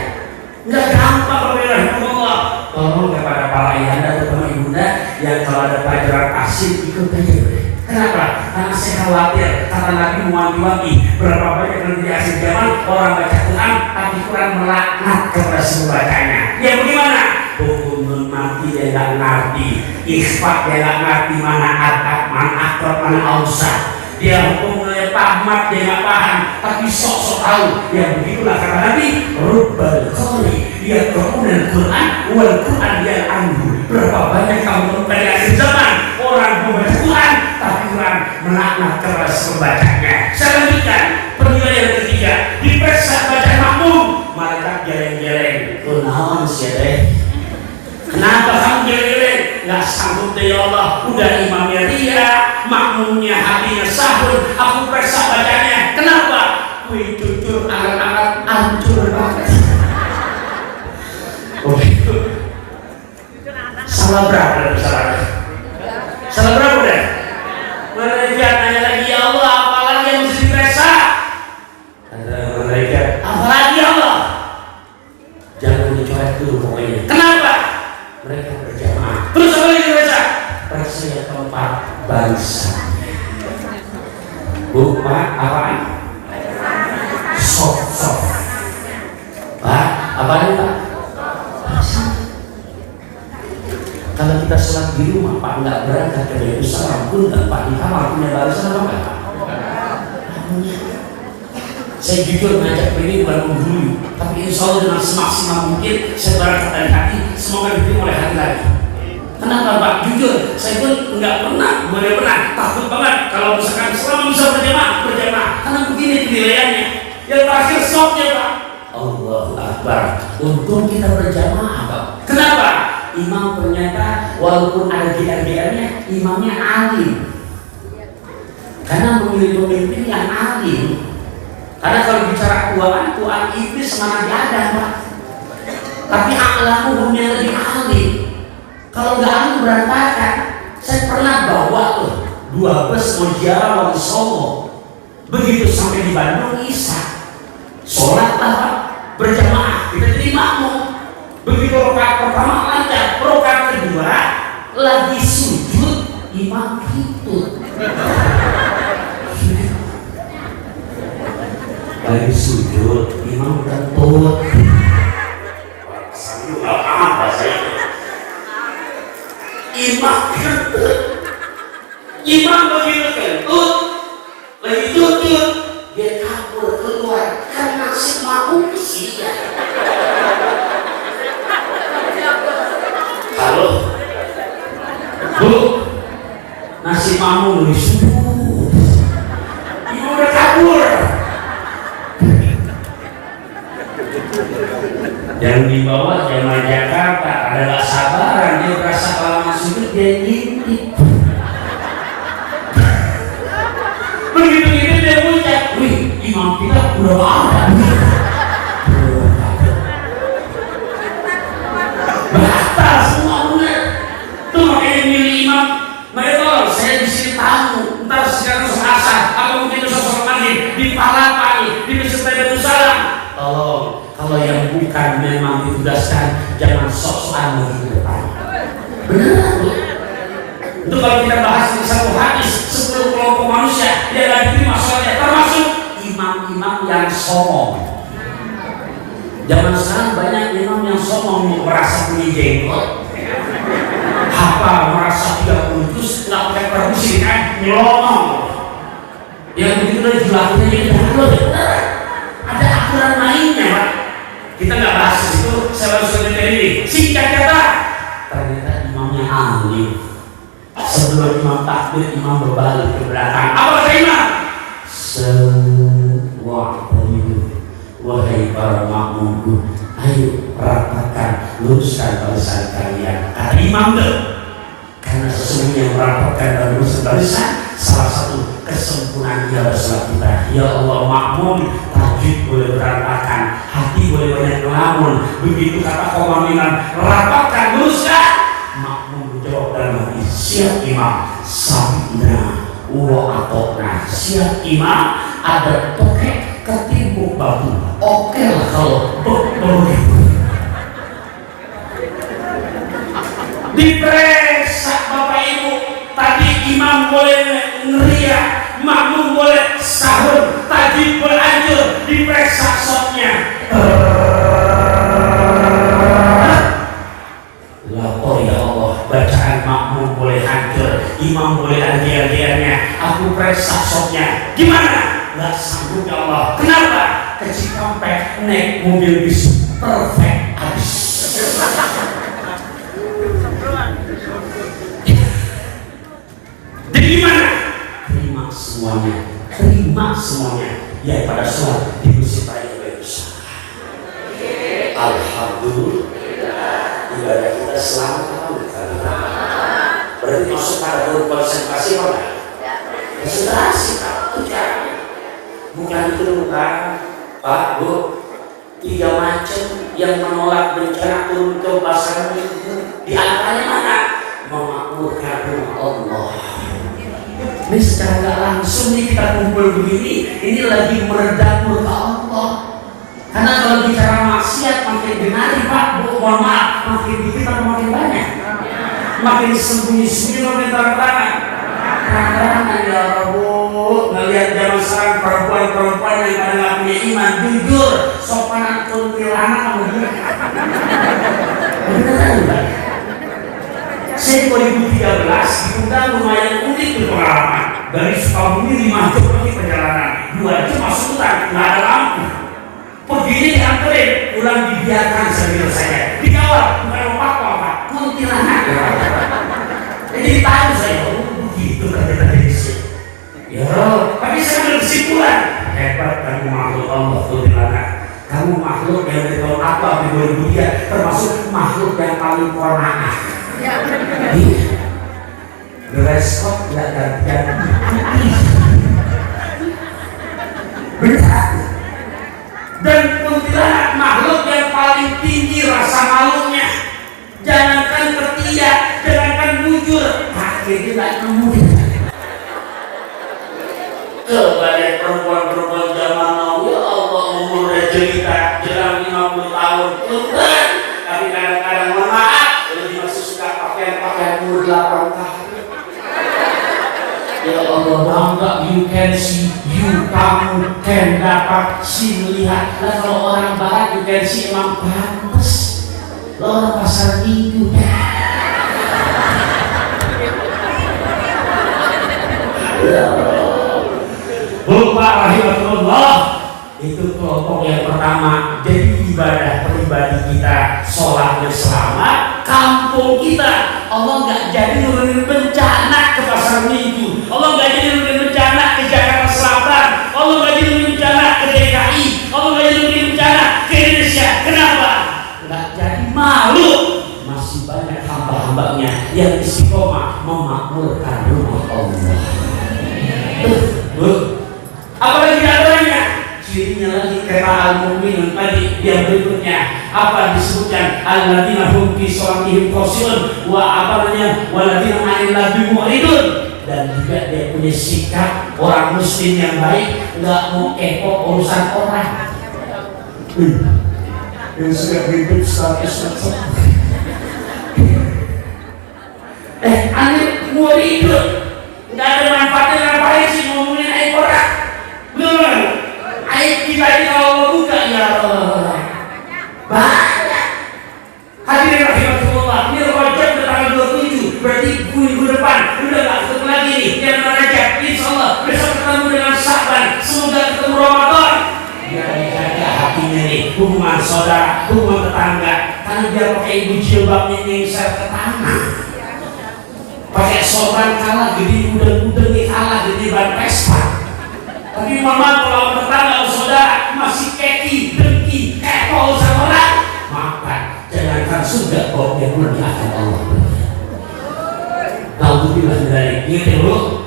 Nggak gampang pemirsa Allah. Tolong kepada para ayahanda terutama ibunda yang kalau ada pelajaran asing ikut aja. Kenapa? Karena saya khawatir kata Nabi mewanti-wanti berapa banyak negeri asing zaman orang baca Quran tapi Quran melaknat kepada semua bacanya. Ya bagaimana? Hukum mati dia nggak ngerti, ikhfat dia nggak ngerti mana adab, mana akrab, mana ausah. Dia hukumnya pahmat dia nggak paham tapi sok-sok tahu. Ya begitulah kata Nabi rubbal qari dia kemudian Quran wal Quran dia anhu. Berapa banyak kamu pada akhir zaman orang membaca Quran tapi Quran melaknat keras pembacanya. Saya lanjutkan penilaian ketiga diperiksa bacaan makmum malaikat geleng-geleng. Kenaon sih deh? Kenapa kamu geleng-geleng? Nggak sanggup deh ya Allah. Udah imamnya ria, makmumnya hatinya sahur. Aku periksa bacanya. Kenapa? Wih jujur anak-anak hancur banget. Oh itu salah berapa salah? Salah berapa deh? Malaikat nanya lagi ya Allah, apalagi yang mesti diperiksa? Ada malaikat, apalagi ya Allah? Jangan dicoret dulu pokoknya. Kenapa? Mereka berjamaah. Terus apa lagi diperiksa? Periksa yang keempat bangsa. Bu, Pak, apaan? Sok. Pak, apaan Pak? Kalau kita sholat di rumah, Pak nggak berangkat ke Yerusalem pun Pak di kamar punya barisan apa enggak? Saya jujur ngajak ini bukan menggurui, tapi insya Allah dengan semaksimal mungkin saya berangkat dari hati, semoga diterima oleh hati lagi. Kenapa Pak? Jujur, saya pun nggak pernah, takut banget kalau misalkan selama bisa berjamaah, karena begini penilaiannya. Yang terakhir soknya Pak. Allahu Akbar. Untung kita berjamaah Pak. Kenapa? imam ternyata walaupun ada GR-GR-nya, imamnya alim. Karena memilih pemimpin yang alim. Karena kalau bicara Tuhan iblis sama Nabi Adam, Pak. Tapi aklamu yang lebih alim. Kalau nggak alim berantakan. Saya pernah bawa tuh 2 bus mau ziarah Wali Songo. Begitu sampai di Bandung Isya, sholat berjamaah, kita jadi makmum. Begitu rakaat pertama lancar, rakaat kedua lagi sujud, imam gitu. Lagi sujud, imam kentut. Sambil apa saya? Imam kentut. Imam begitu kentut, lagi jujur, dia kabur keluar kan nasib makmum sih. Halo, Bu, nasib makmum lebih subuh. Ibu udah kabur. Yang dibawa jamaah Jakarta ada gak sabaran, dia berasa kalau sujud dia ngintip. Begitu gitu dia ucap, wih imam kita udah ada. Batal semua bener. Tuh makanya milih imam. Mereka saya di sini tamu, ntar sekarang selasa, apa mungkin sosok mandi di Palapa di Masjid Darussalam. Tolong, kalau yang bukan memang ditugaskan, jangan sok-sokan mau di depan. Beneran tuh. Itu kalau kita bahas di satu hadis 10 kelompok manusia yang gak diterima sholatnya, termasuk imam-imam yang somong. Zaman sekarang banyak imam yang somong, merasa punya jenggot, merasa 30 juz, nggak pakai perbusi kan, nyelonong. Yang begitu dari jumlahnya jadi terlalu. Ada aturan mainnya, Pak. Kita nggak bahas itu, saya baru sudah ini. Singkat kata, ternyata imamnya alim. Sebelum imam takbir, imam berbalik ke belakang. Apa kata imam? Wahai para makmumku, ayo rapatkan, luruskan barisan kalian. Kata imam tuh, karena sesungguhnya merapatkan dan luruskan barisan salah satu kesempurnaan dia bersolat kita. Ya Allah, makmum tajwid boleh berantakan, hati boleh banyak ngelamun. Begitu kata komaminan, rapatkan, luruskan. Makmum menjawab dalam hati, siap imam, sabina wa atokna. Siap imam, ada tokek ketimbuk batu. Oke lah kalau begitu. Diperiksa Bapak Ibu, tadi imam boleh ngeriak, makmum boleh sahur, tadi berlanjut, diperiksa sopnya. Lapor ya Allah, bacaan makmum boleh hancur, imam boleh andian-andiannya, aku periksa sopnya. Gimana? Gak sanggup ya Allah. Kenapa? Kecil kampek naik mobil bis perfect habis. Jadi gimana? Terima semuanya. Ya pada sholat di Masjid Raya besar. Alhamdulillah, ibadah kita selamat alhamdulillah. Berarti masuk pada konsentrasi apa? Konsentrasi itu caranya. Bukan itu bukan, Pak, Bu. 3 macam yang menolak bencana turun ke pasaran itu. Di antaranya mana? Memakmurkan rumah Allah. Ini secara nggak langsung nih kita kumpul begini, ini lagi meredam murka Allah. Karena kalau bicara maksiat makin dengar, Pak, Bu, mohon maaf, makin dikit atau makin banyak? Makin sembunyi-sembunyi makin terang-terangan. Terang-terangan ya Allah, ngelihat zaman sekarang perempuan-perempuan yang pada nggak punya iman, jujur, sopan kuntilanak sama dia. Beneran, Pak. Saya 2013 diundang lumayan unik tuh pengalaman. Dari Sukabumi 5 jam pergi perjalanan, 2 jam masuk hutan, nggak ada lampu. Perginya dianterin, pulang dibiarkan sambil saya dikawal, bukan apa-apa, kuntilanak. Jadi tahu saya, begitu ternyata di sini. Ya, tapi saya ambil kesimpulan, hebat kamu makhluk Allah kuntilanak. Kamu makhluk yang dari tahun apa di 2003, termasuk makhluk yang paling ponakan. Dress code nggak ganti-ganti. Benar. Dan kuntilanak makhluk yang paling tinggi rasa malunya. Jangankan ketiak, jangankan bujur, akhirnya nggak nemu. Kepada perempuan-perempuan zaman now, ya Allah, umurnya jelita jelang 50 tahun Tuhan, tapi kadang-kadang maaf lebih masih suka pakaian umur 8 tahun. Ya Allah, bangga you can see, kamu can dapat see, melihat. Nah, kalau orang barat you can see emang pantas. Lo orang pasar minggu. Bapak rahimahullah, itu kelompok yang pertama. Jadi ibadah pribadi kita, sholatnya selamat, kampung kita Allah nggak jadi nurunin bencana ke pasar minggu, Allah nggak jadi nurunin bencana ke Jakarta Selatan, Allah nggak jadi nurunin bencana ke DKI, Allah nggak jadi nurunin bencana ke Indonesia. Kenapa? Nggak jadi malu. Masih banyak hamba-hambanya yang istiqomah memakmurkan rumah Allah. Apalagi adanya cirinya lagi kata al-mu'minun tadi yang berikutnya apa disebutkan alladzina hum fi sholatihim khashi'un wa walladzina 'anil lagwi mu'ridun, dan juga dia punya sikap orang muslim yang baik, nggak mau kepo urusan orang. Yang sudah hidup status Anil mu'ridun, nggak ada manfaatnya. Ngapain sih ngomongin aib orang? Belum, aib kita ini kalau buka ya Allah banyak. Hadirin rahimahullah, ini Rajab ke tanggal 27, berarti minggu depan udah gak ketemu lagi nih yang Rajab. Insyaallah besok ketemu dengan Sa'ban, semoga ketemu Ramadan. Biar dijaga hatinya nih, hubungan saudara, hubungan tetangga. Karena dia pakai ibu jilbabnya nyengsel ke tanah, pakai sorban kalah gede, udeng-udeng nih kalah gede ban Vespa. Tapi mama kalau tetangga saudara masih keki, dengki, kepo sama orang, maka jangankan surga kau yang merendahkan Allah. Alhamdulillah dari ini dulu.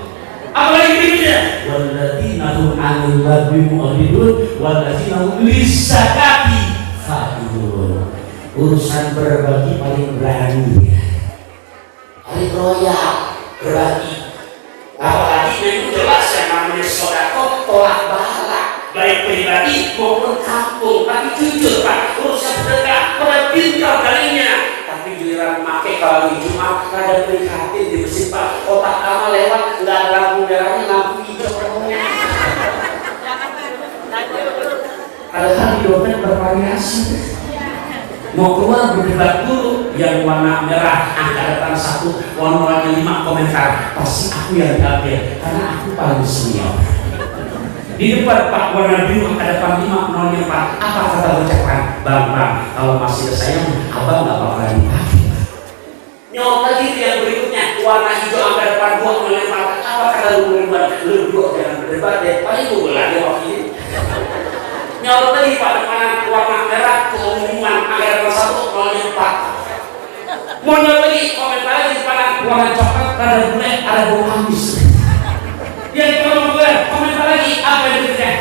Apalagi berikutnya, walladzina hum 'anil lagwi mu'ridun walladzina hum lis-zakati fa'ilun. Urusan berbagi paling berani, paling royal berbagi. Apalagi itu jelas yang namanya sedekah tolak bala, baik pribadi maupun kampung. Tapi jujur Pak, urusan sedekah pada pintar darinya. Tapi giliran pakai kalau di Jumat ada prihatin di masjid Pak, kotak amal lewat nggak ada lampu merahnya, lampu hijau. Padahal di dompet bervariasi. Mau keluar berdebat dulu, yang warna merah angka depan 1, warna 5 komentar, pasti aku yang diambil karena aku paling senior. Di depan Pak warna biru angka depan 5, 04, apa kata ucapan? Bang, kalau masih ada sayang, abang nggak bakalan dipakai. Nyolot lagi yang berikutnya, warna hijau angka depan 2, 04, apa kata lu berdua jangan berdebat deh, paling gue lagi waktu ini. Nyolot lagi Pak depan warna merah, keumuman angka depan 1, 04. Mau nyolot lagi komentar lagi depan warna coklat, ada bule, ada bau amis. Yang kalau komentar lagi apa yang berikutnya?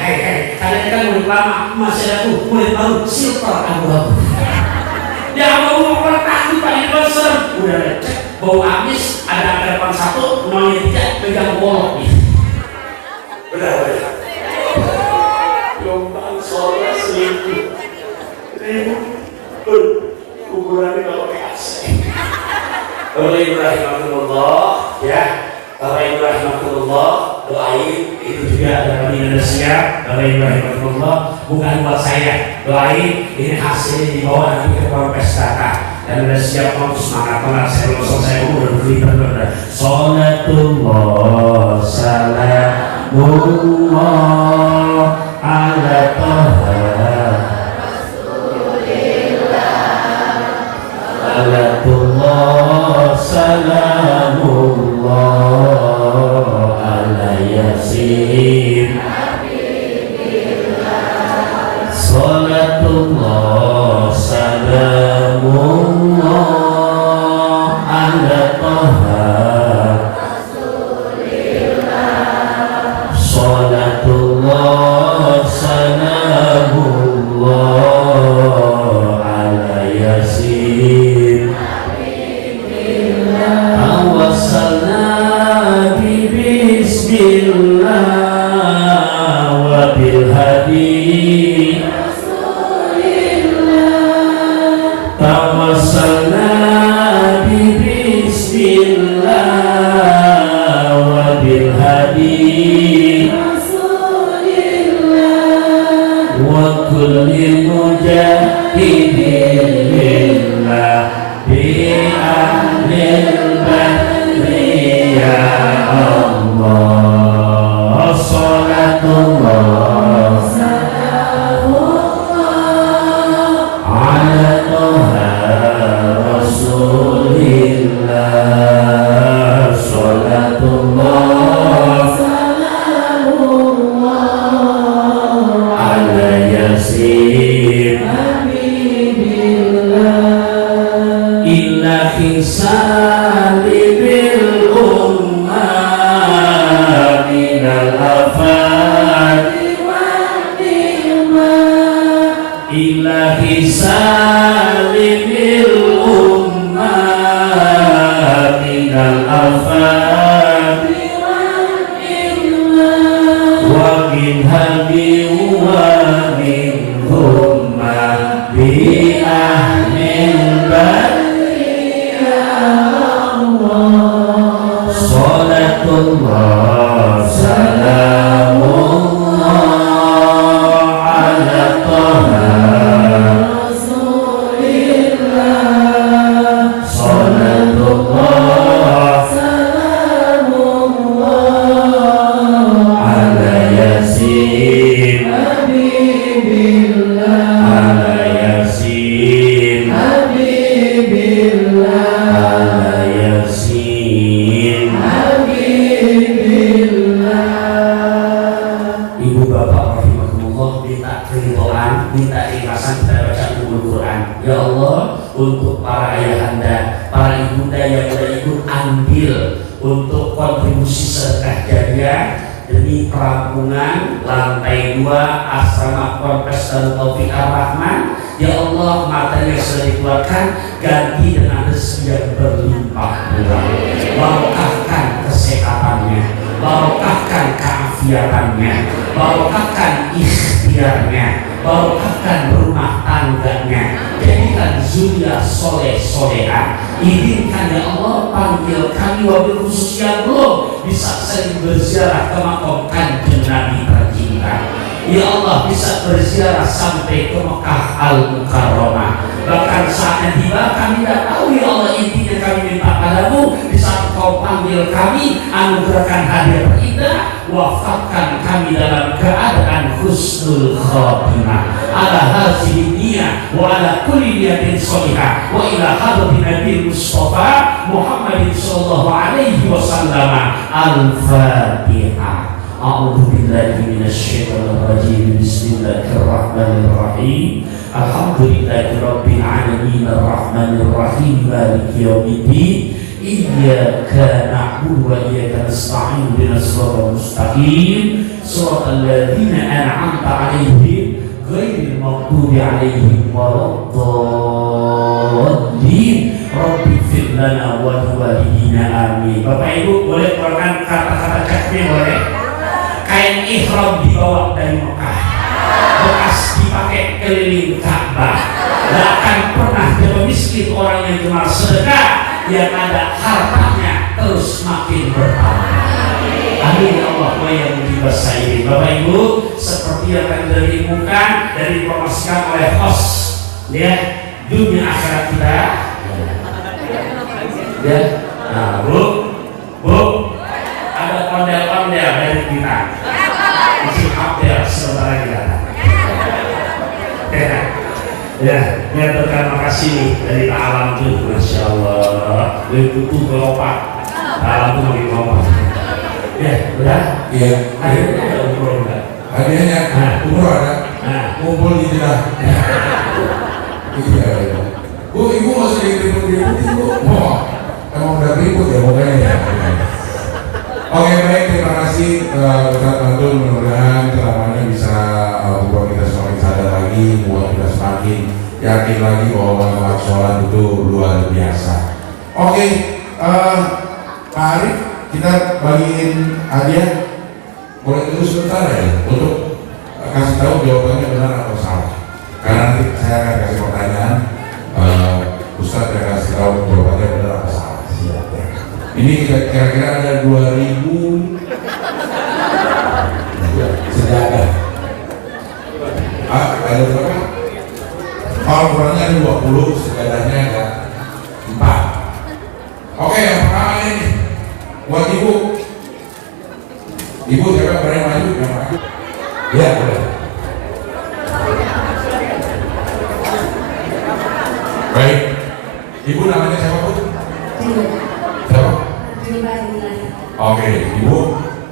Kalian kan murid lama, masih ada tuh murid baru, silver abu-abu. Ya mau takut Pak di serem, udah cek bau amis, ada angka depan 1, 03, pegang bolok nih. Benar. Jombang sore selingkuh, kuburannya nggak pakai AC. Bapak Ibu rahimahullah, ya, Bapak Ibu rahimahullah, doain itu juga ada di Indonesia. Bapak Ibu rahimahullah, bukan buat saya, doain ini hasilnya dibawa nanti ke Polres Data. Dan udah siap mau semangat banget, saya belum selesai udah berlipat. Salatullah salamullah ala Taha Salatullah salamullah ala Yasin Salatullah salamullah tawassalna bi bismillah wa bil hadi rasulillah wa kulli mujahidin lillah bi ahlil badri ya Allah salatullah untuk para ayahanda, para ibunda yang sudah ikut andil untuk kontribusi sedekah jariah demi perampungan lantai 2 asrama Ponpes Darut Taufik Ar-Rahman. Ya Allah, materi yang sudah dikeluarkan ganti dengan rezeki yang berlimpah-limpah. Barokahkan kesehatannya, barokahkan keafiatannya, barokahkan ikhtiarnya, barokahkan rumah tangganya, jadikan zuriat soleh soleha. Izinkan ya Allah, panggil kami wabil khusus yang belum bisa sering berziarah ke makam Kanjeng Nabi tercinta. Ya Allah, bisa berziarah sampai ke Mekah Al-Mukarramah. Bahkan saatnya tiba kami tidak tahu ya Allah, intinya kami minta padamu di saat Kau panggil kami, anugerahkan hadiah terindah, wafatkan kami dalam keadaan husnul khotimah ala hazihi niyah wa ala kulli niyatin sholihah wa ila hadratin Nabi Mustafa Muhammadin sallallahu alaihi wasallam. Al-Fatihah. A'udzu billahi minasyaitonir rajim. Bismillahirrahmanirrahim. Alhamdulillahi rabbil alamin arrahmanir rahim maliki yaumiddin. Iyyaka na'budu wa iyyaka nasta'in ihdinas siratal mustaqim siratal ladzina an'amta 'alaihim ghairil maghdubi 'alaihim waladdallin. Rabbi ighfir lana wa liwalidina amin. Bapak Ibu boleh keluarkan kata-kata ceknya, boleh? Kain ihram dibawa dari Mekah, bekas dipakai keliling Ka'bah. Gak akan pernah jadi miskin orang yang cuma sedekah, yang ada hartanya terus makin bertambah. Amin ya Allah wa ya mujibas sa'irin. Bapak Ibu, seperti yang tadi sudah diumumkan dan dipromosikan oleh host, ya, dunia akhirat kita. Ya, nah, Bu, ada ondel-ondel dari kita. Isi update sebentar lagi datang. Ya, terima kasih dari Pak Alam tuh, Masya Allah. Butuh kelopak, Pak Alam tuh makin kelopak. Ya, udah? Iya. Akhirnya ada umroh enggak? Hadiahnya, umroh ada? Kumpul di Jeddah. Iya. Bu, Ibu masih ribut-ributin, Bu. Oh, emang udah ribut ya pokoknya ya. Oke, baik, terima kasih Ustaz Mantul. Mudah-mudahan ceramahnya bisa membuat kita semakin sadar lagi, membuat kita semakin yakin lagi bahwa manfaat sholat itu luar biasa. Oke, Pak Arif, kita bagiin hadiah. Boleh tunggu sebentar ya untuk kasih tahu jawabannya benar atau salah. Karena nanti saya akan kasih pertanyaan tahu jawabannya benar apa salah. Ini kira-kira ada 2000 sejadah. Ada berapa? Al-Qurannya ada 20, sejadahnya ada 4. Oke, yang pertama ini buat ibu. Ibu siapa berani maju? Yang maju? Ya, boleh. Baik. Ibu namanya siapa, Bu? Siapa? Oke, Ibu.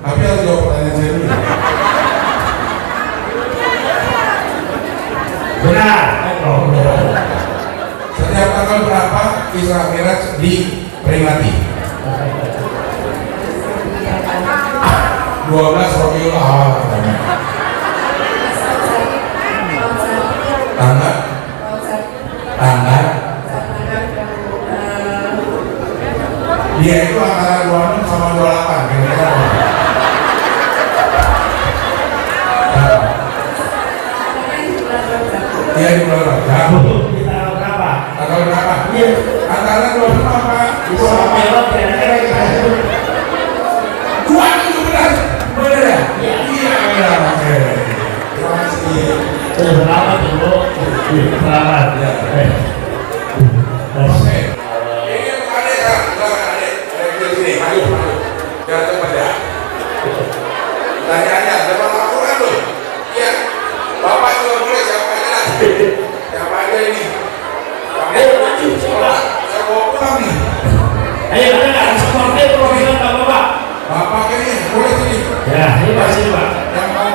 Tapi harus jawab pertanyaan saya dulu. Benar. Setiap tanggal berapa Isra Mi'raj diperingati? 12 Rabiul Awal katanya. Tanggal dia itu antara 26 sama 28 kira-kira. Iya di bulan berapa? Tanggal berapa? Iya. Antara 26 apa? Ibu apa? 27 benar. Benar ya? Iya benar. Oke. Terima kasih. Selamat dulu. Selamat. Ya. Oke. Ini adik kan? Silakan adik. Adik sini. Maju. Jangan cepat ya. Tanya-tanya. Dapat laporan loh. Iya. Bapak juga boleh siapa aja. Siapa aja ini? Ayo maju. Saya bawa pulang nih. Ayo ada seperti program Bapak. Bapak ini boleh sini. Ya, ini masih Pak. Yang mau?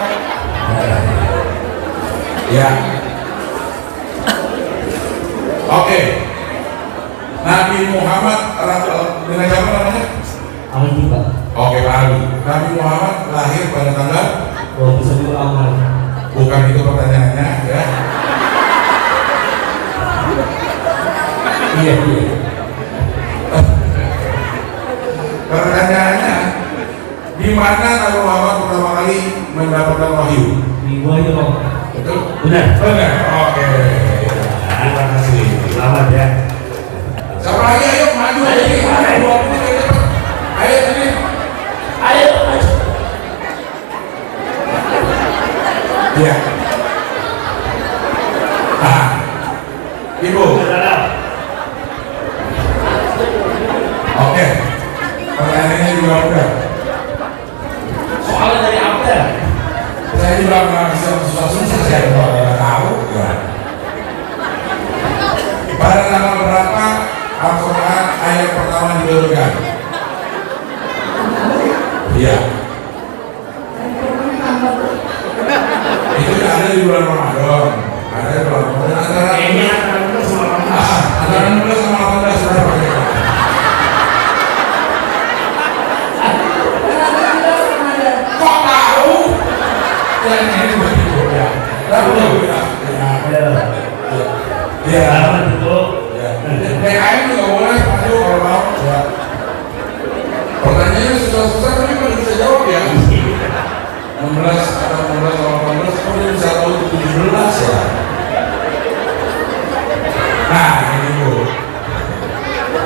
Ya. Oke. Nabi Muhammad dengan siapa namanya? Ali Pak. Oke, Pak Ali. Nabi Muhammad lahir pada tanggal? Bisa diulang. Bukan itu pertanyaannya, ya. Iya. Pertanyaannya, di mana Nabi Muhammad pertama kali mendapatkan wahyu? Di Wahyu Pak. Betul? Benar. Benar. Oke. Terima kasih. Selamat ya. Siapa lagi? Ayo maju aja nih. Ayo sini. Ayo maju. Iya. Nah, Ibu. Oke. Pertanyaannya juga udah. Soalnya dari apa? Saya juga nggak bisa susah-susah saya kalau nggak tahu. Ya. Pada tanggal berapa Al-Quran ayat pertama diturunkan? Iya. Itu ada di bulan Ramadan. Ada di bulan Ramadan. Antara 16 sama 18 berapa? Kok tahu? Yang ini begitu ya. Lalu ya. Iya. PKM juga boleh maju kalau mau. Ya. Pertanyaannya susah-susah tapi kan bisa jawab ya. 16 atau 16 atau 18 kamu bisa tahu 17 ya. Nah ini Bu.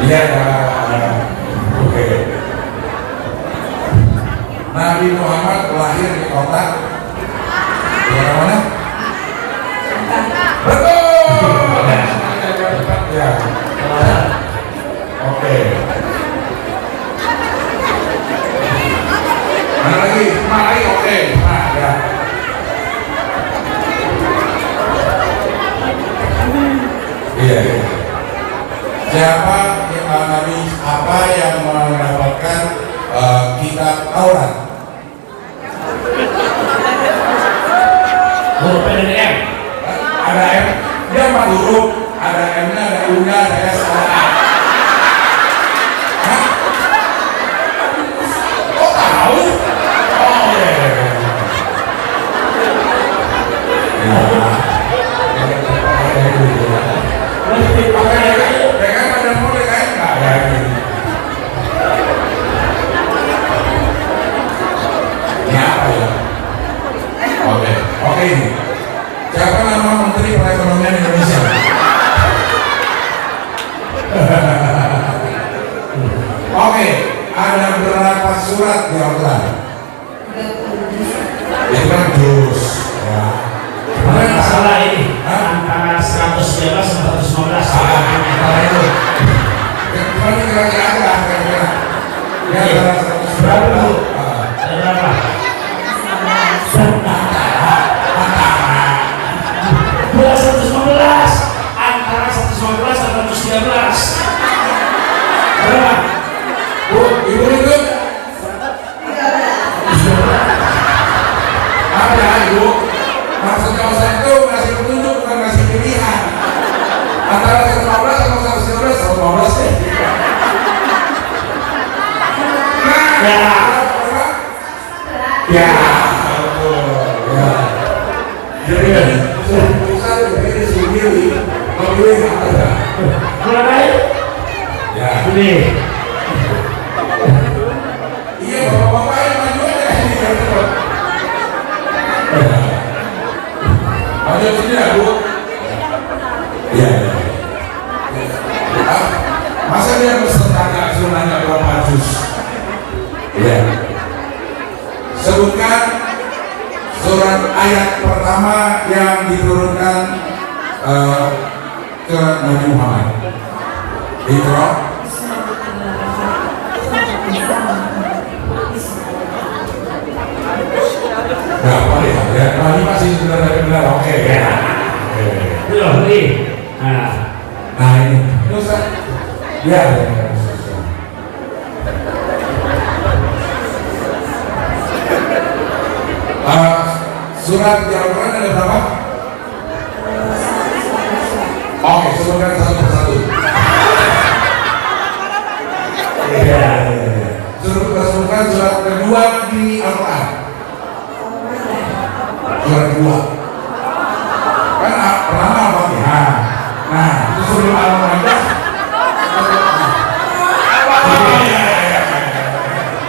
Iya oke. Nabi Muhammad lahir di kota mana? Betul. Ya. Oke. Mana lagi? Oke. Nah, ya. Iya. Siapa yang Nabi apa yang mendapatkan kitab Taurat? Huruf PDM. Ada M, dia 4 huruf, ada M-nya, ada U-nya, ada S, ada A. Hah? Oh tahu? Oh iya. PKM ada mau PKM nggak ada. Ini apa ya? Oke ini. Siapa nama Menteri Perekonomian Indonesia? 115. Antara itu. Cuma ini kira-kira aja, kira-kira. Ya, antara 115. Berapa Bu? Ah. Ada berapa? Bukan 115. Antara 115 dan 113. Berapa? Bu, ibu itu ada ibu. Maksud kawasan itu ngasih petunjuk bukan ngasih pilihan. Antara 115 sama 113, 115 deh. Ya. Ya, betul. Ya. Jadi bisa jadi sendiri. Memilih apa ya? Mulai. Ya. Ini. Iya, bapak-bapak yang maju aja ini. Maju sini ya, Bu. Iya. Ah, masa dia bersetanya suruh nanya berapa juz? Iya. Sebutkan surat ayat pertama yang diturunkan ke Nabi Muhammad. Iqra. Nah, apa ya? Ya, ini masih benar-benar oke ya. Oke. Belum nih. Nah. Nah ini, ini Ustaz. Ya, ya, ya. Surat di Al-Quran ada berapa? Oke, sebutkan satu persatu. Ya, sebutkan surat kedua di Al-Quran. Surat kedua. Kan pertama Al-Fatihah. Nah, itu sebelum Al-Maidah.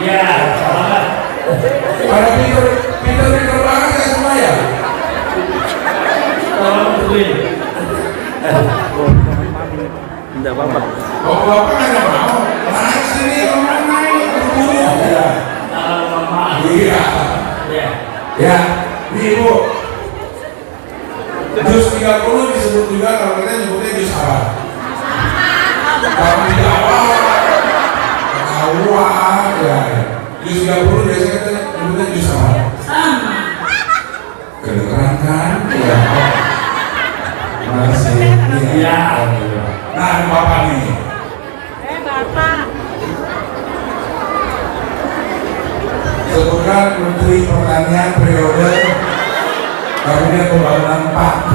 Ya, selamat. Pada pinter banget ya semua ya. Selamat berdiri. Tidak apa-apa. Bapak nggak ada mau. Naik sini, orang naik. Buru. Ya. Iya. Ya. Ya, ini Ibu. Juz 30 disebut juga kalau kita nyebutnya juz apa? Kalau di awal ketahuan ya. Juz 30 biasanya kita nyebutnya juz apa? Kedengeran kan? Ya. Masih. Iya. Nah, ini Bapak nih. Bapak. Sebutkan Menteri Pertanian periode Kabinet Pembangunan 4.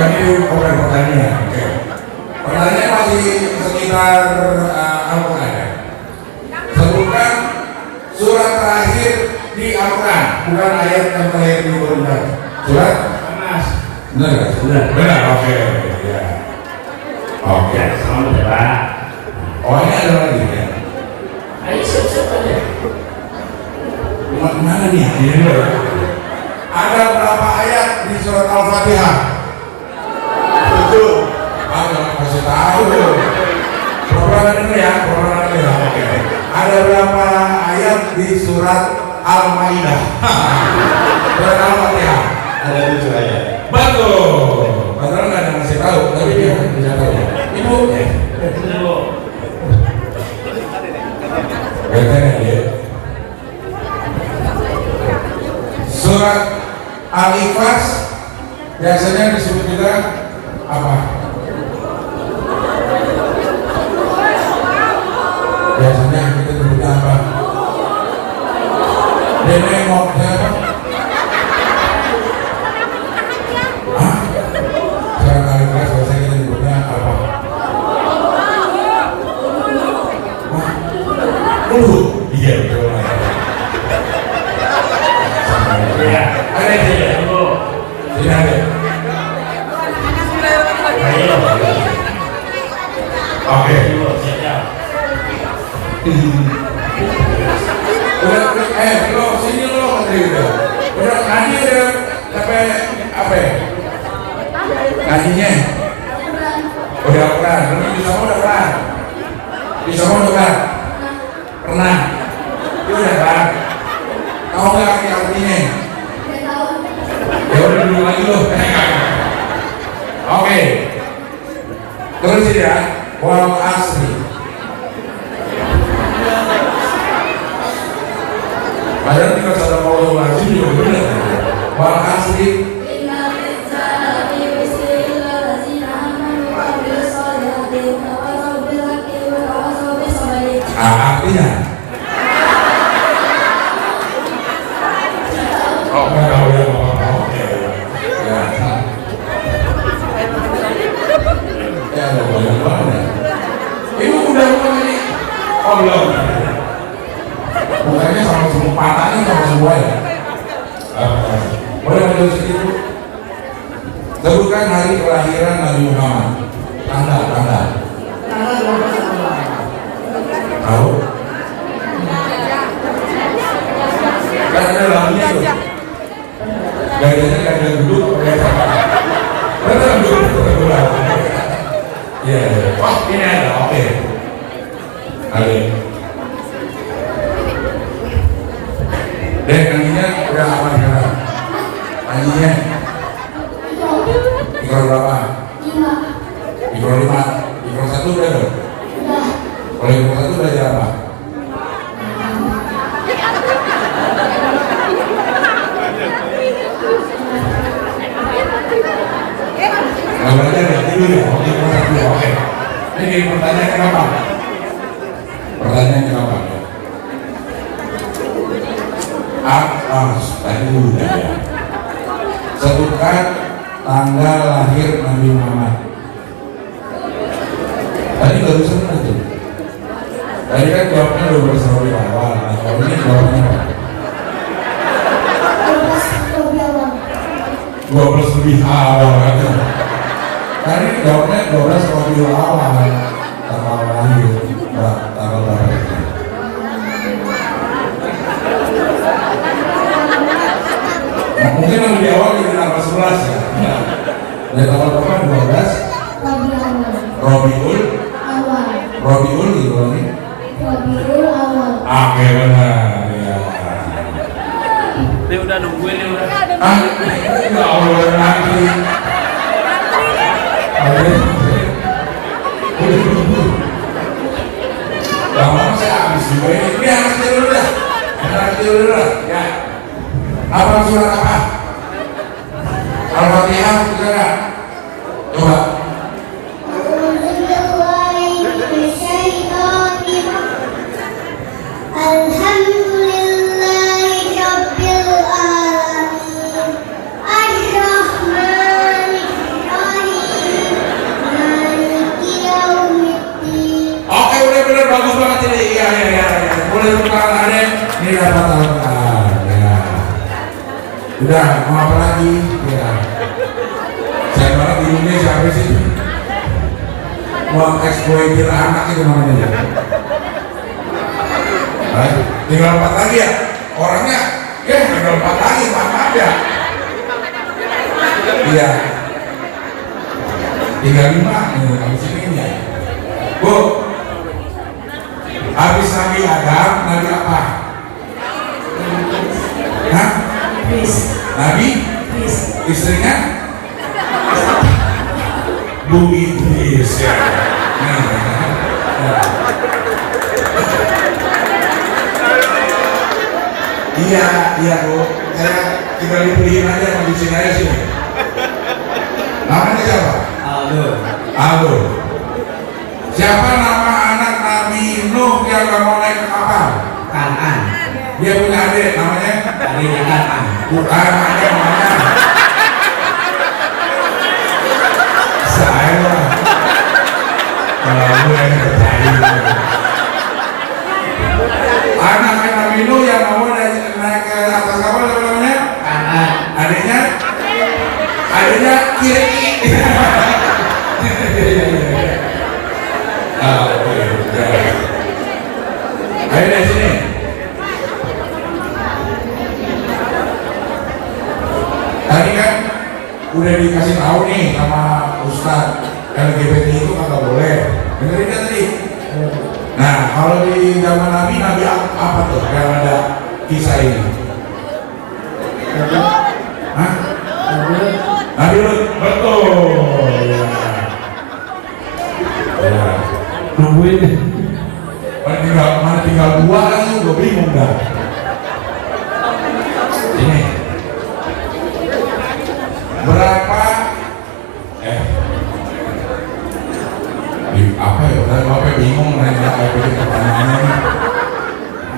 Ini bukan pertanian. Oke. Pertanyaan masih sekitar Al-Quran ya. Sebutkan surat terakhir di Al-Quran, bukan ayat yang terakhir di Al-Quran. Surat? Mas. Benar nggak? Benar. Benar. Oke. Ya. Oke. Ya, selamat ya Pak. Oh, ini ada lagi ya. Ayo siap-siap aja. Mana nih? Ini loh. Ada berapa ayat di surat Al-Fatihah? 7. Jangan kasih tahu. Program ini ya, program ini ya. Oke. Ada berapa ayat di surat Al-Maidah? Surat Al-Fatihah. Ada 7 ayat. Betul. Padahal nggak ada ngasih tahu, tapi dia bisa tahu. Ibu, ya. Benar, Bu. Betul ya. Surat Al-Ikhlas biasanya disebut juga apa? Biasanya kita sebutnya apa? Denengok siapa? Hah? Surat Al-Ikhlas biasanya kita sebutnya apa? Hah? Dulu? Iya betul. Ya. Ada di Ya, Bu. sini ada. Ayo. Oke. Bu, siap-siap. Udah, lo sini lo menteri udah ngaji udah sampai apa ya? Ngajinya udah pernah, lu bisa mau udah pernah, bisa mau udah pernah, itu udah kan? Tahu nggak artinya? Ya udah dulu lagi lo. Oke. Oke. Terus ini ya, wal asri. Padahal tinggal satu kalau wajib juga benar. Wal asri. Artinya. Oh, nggak tahu ya, oke. Ya. Ya, ada banyak banget. Ibu udah ini. Oh belum. Bukannya sama semua patahnya sama semua ya. Boleh lanjut sedikit Bu. Sebutkan hari kelahiran Nabi Muhammad. Tanggal. Tahu? Kan ada lagunya tuh. Gadanya gada duduk. Betul duduk. Iya. Wah ini ada. Oke. Ada. Dan kandinya udah apa sekarang? Kandinya Mikro berapa? 5. Mikro 5. Mikro 1 udah dong? Udah. Kalau Mikro 1 belajar apa? Nggak belajar ya? Tidur ya? Oke, Mikro 1 oke. Ini pertanyaan kenapa? Pertanyaan kenapa? Tadi udah ya. Sebutkan tanggal lahir Nabi Muhammad. Tadi barusan itu. Tadi kan jawabnya 12 Rabiul Awal. Nah, kalau ini jawabnya apa? 12 lebih awal aja. Tadi jawabnya 12 Rabiul Awal. Tanggal lahir. Tanggal lahir. Mungkin yang lebih awal di tanggal 11 ya. Dari tanggal berapa? 12 Rabiul gitu kan nih. Rabiul Awal. Oke benar ya. Dia udah nungguin nih udah. Ya Allah nanti. Lama saya habis juga ini. Ini anak kecil dulu dah. Anak kecil dulu dah. Ya. Apa surat apa? Al-Fatihah kita enggak? Coba. Oke, udah benar bagus banget ini. Iya. Boleh tukaran ada. Ini dapat alquran. Ya. Udah, mau apa lagi? Ya. Saya banget di Indonesia apa sih? Mau eksploitir anak itu namanya ya. Baik, tinggal 4 lagi ya. Orangnya, tinggal 4 lagi, maaf ya. Iya. Tinggal 5 nih, habis ini ya. Bu, habis Nabi Adam, Nabi apa? Hah? Nabi? Istrinya? Bu Idris ya. Iya Bu. Saya tinggal dipilihin aja sama di sini aja sini. Namanya siapa? Aldo. Siapa nama anak Nabi Nuh yang gak mau naik ke kapal? Kanan. Dia punya adik namanya? Adiknya Kanan. Bukan ada namanya. Saya lah. Kalau gue yang percaya. Anak Nabi Nuh yang mau naik ke atas kapal apa namanya? Kanan. Adiknya kiri. Ayo dari sini. Tadi kan udah dikasih tahu nih sama Ustadz LGBT itu kagak boleh. Dengerin kan tadi. Nah kalau di zaman Nabi apa tuh yang ada kisah ini? Hah? Nabi Lut, betul. Ya. Apa ya? Bapak bingung nanya apa itu pertanyaannya.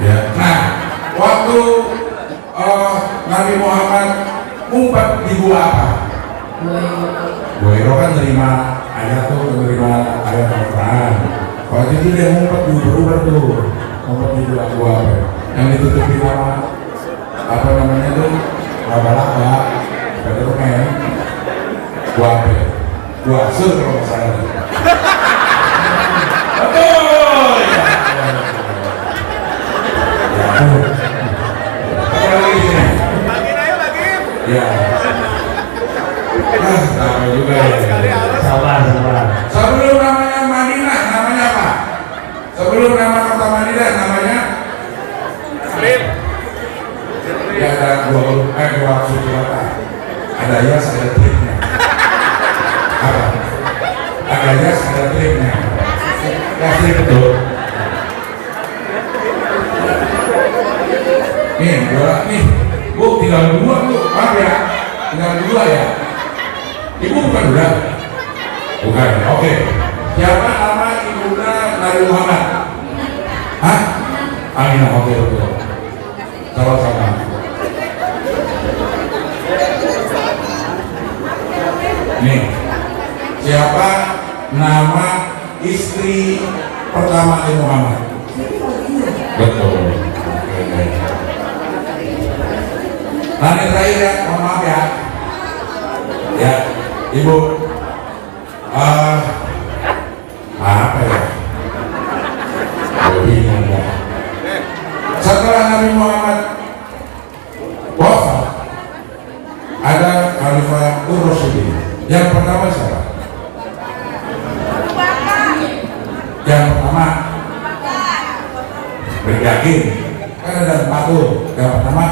Ya. Nah, waktu Nabi Muhammad ngumpet di gua apa? Gua Hiro kan nerima ayat Al-Quran. Waktu itu dia ngumpet di berubah tuh, ngumpet di gua apa? Yang ditutupi sama apa namanya tuh? Laba-laba, betul kan? Gua apa? Gua sur kalau nggak salah. Betul. Ya. Sama juga ya. Sabar. Sebelum namanya Madinah, namanya apa? Sebelum nama kota Madinah, namanya ya ada dua suku kata. Ada Yas, ada tripnya. Apa? Ada Yas, ada tripnya. Ya trip betul. Nih, Bu, tinggal dua Bu, maaf ya, tinggal dua ya. Ibu bukan udah? Bukan, oke. Siapa nama ibunda Nabi Muhammad? Hah? Aminah, oke betul. Sama-sama. Nih, siapa nama istri pertama Nabi Muhammad? Betul. Nah, yang terakhir ya, mohon maaf ya. Ya, Ibu. Apa ya? Bingung ya. Setelah Nabi Muhammad wafat, ada Khalifah Ar-Rasyidin. Yang pertama siapa? Yang pertama beryakin. Kan ada 4 tuh. Yang pertama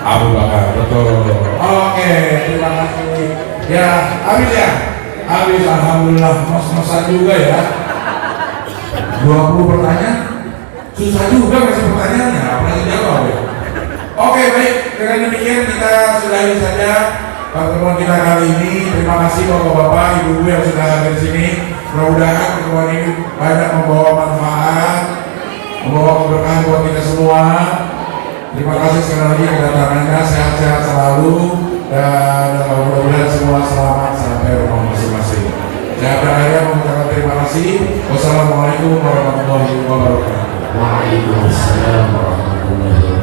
Abu Bakar, betul. Oke, terima kasih. Ya, habis ya? Habis, alhamdulillah, mas-masan juga ya. 20 pertanyaan, susah juga kasih pertanyaannya, apalagi jawab ya. Oke, baik, dengan demikian kita sudahi saja pertemuan kita kali ini. Terima kasih bapak-bapak, ibu-ibu yang sudah hadir di sini. Mudah-mudahan pertemuan ini banyak membawa manfaat, membawa keberkahan buat kita semua. Terima kasih sekali lagi kedatangannya, sehat-sehat selalu dan mudah-mudahan semua selamat sampai rumah masing-masing. Saya berakhir mengucapkan terima kasih. Wassalamualaikum warahmatullahi wabarakatuh. Waalaikumsalam warahmatullahi wabarakatuh.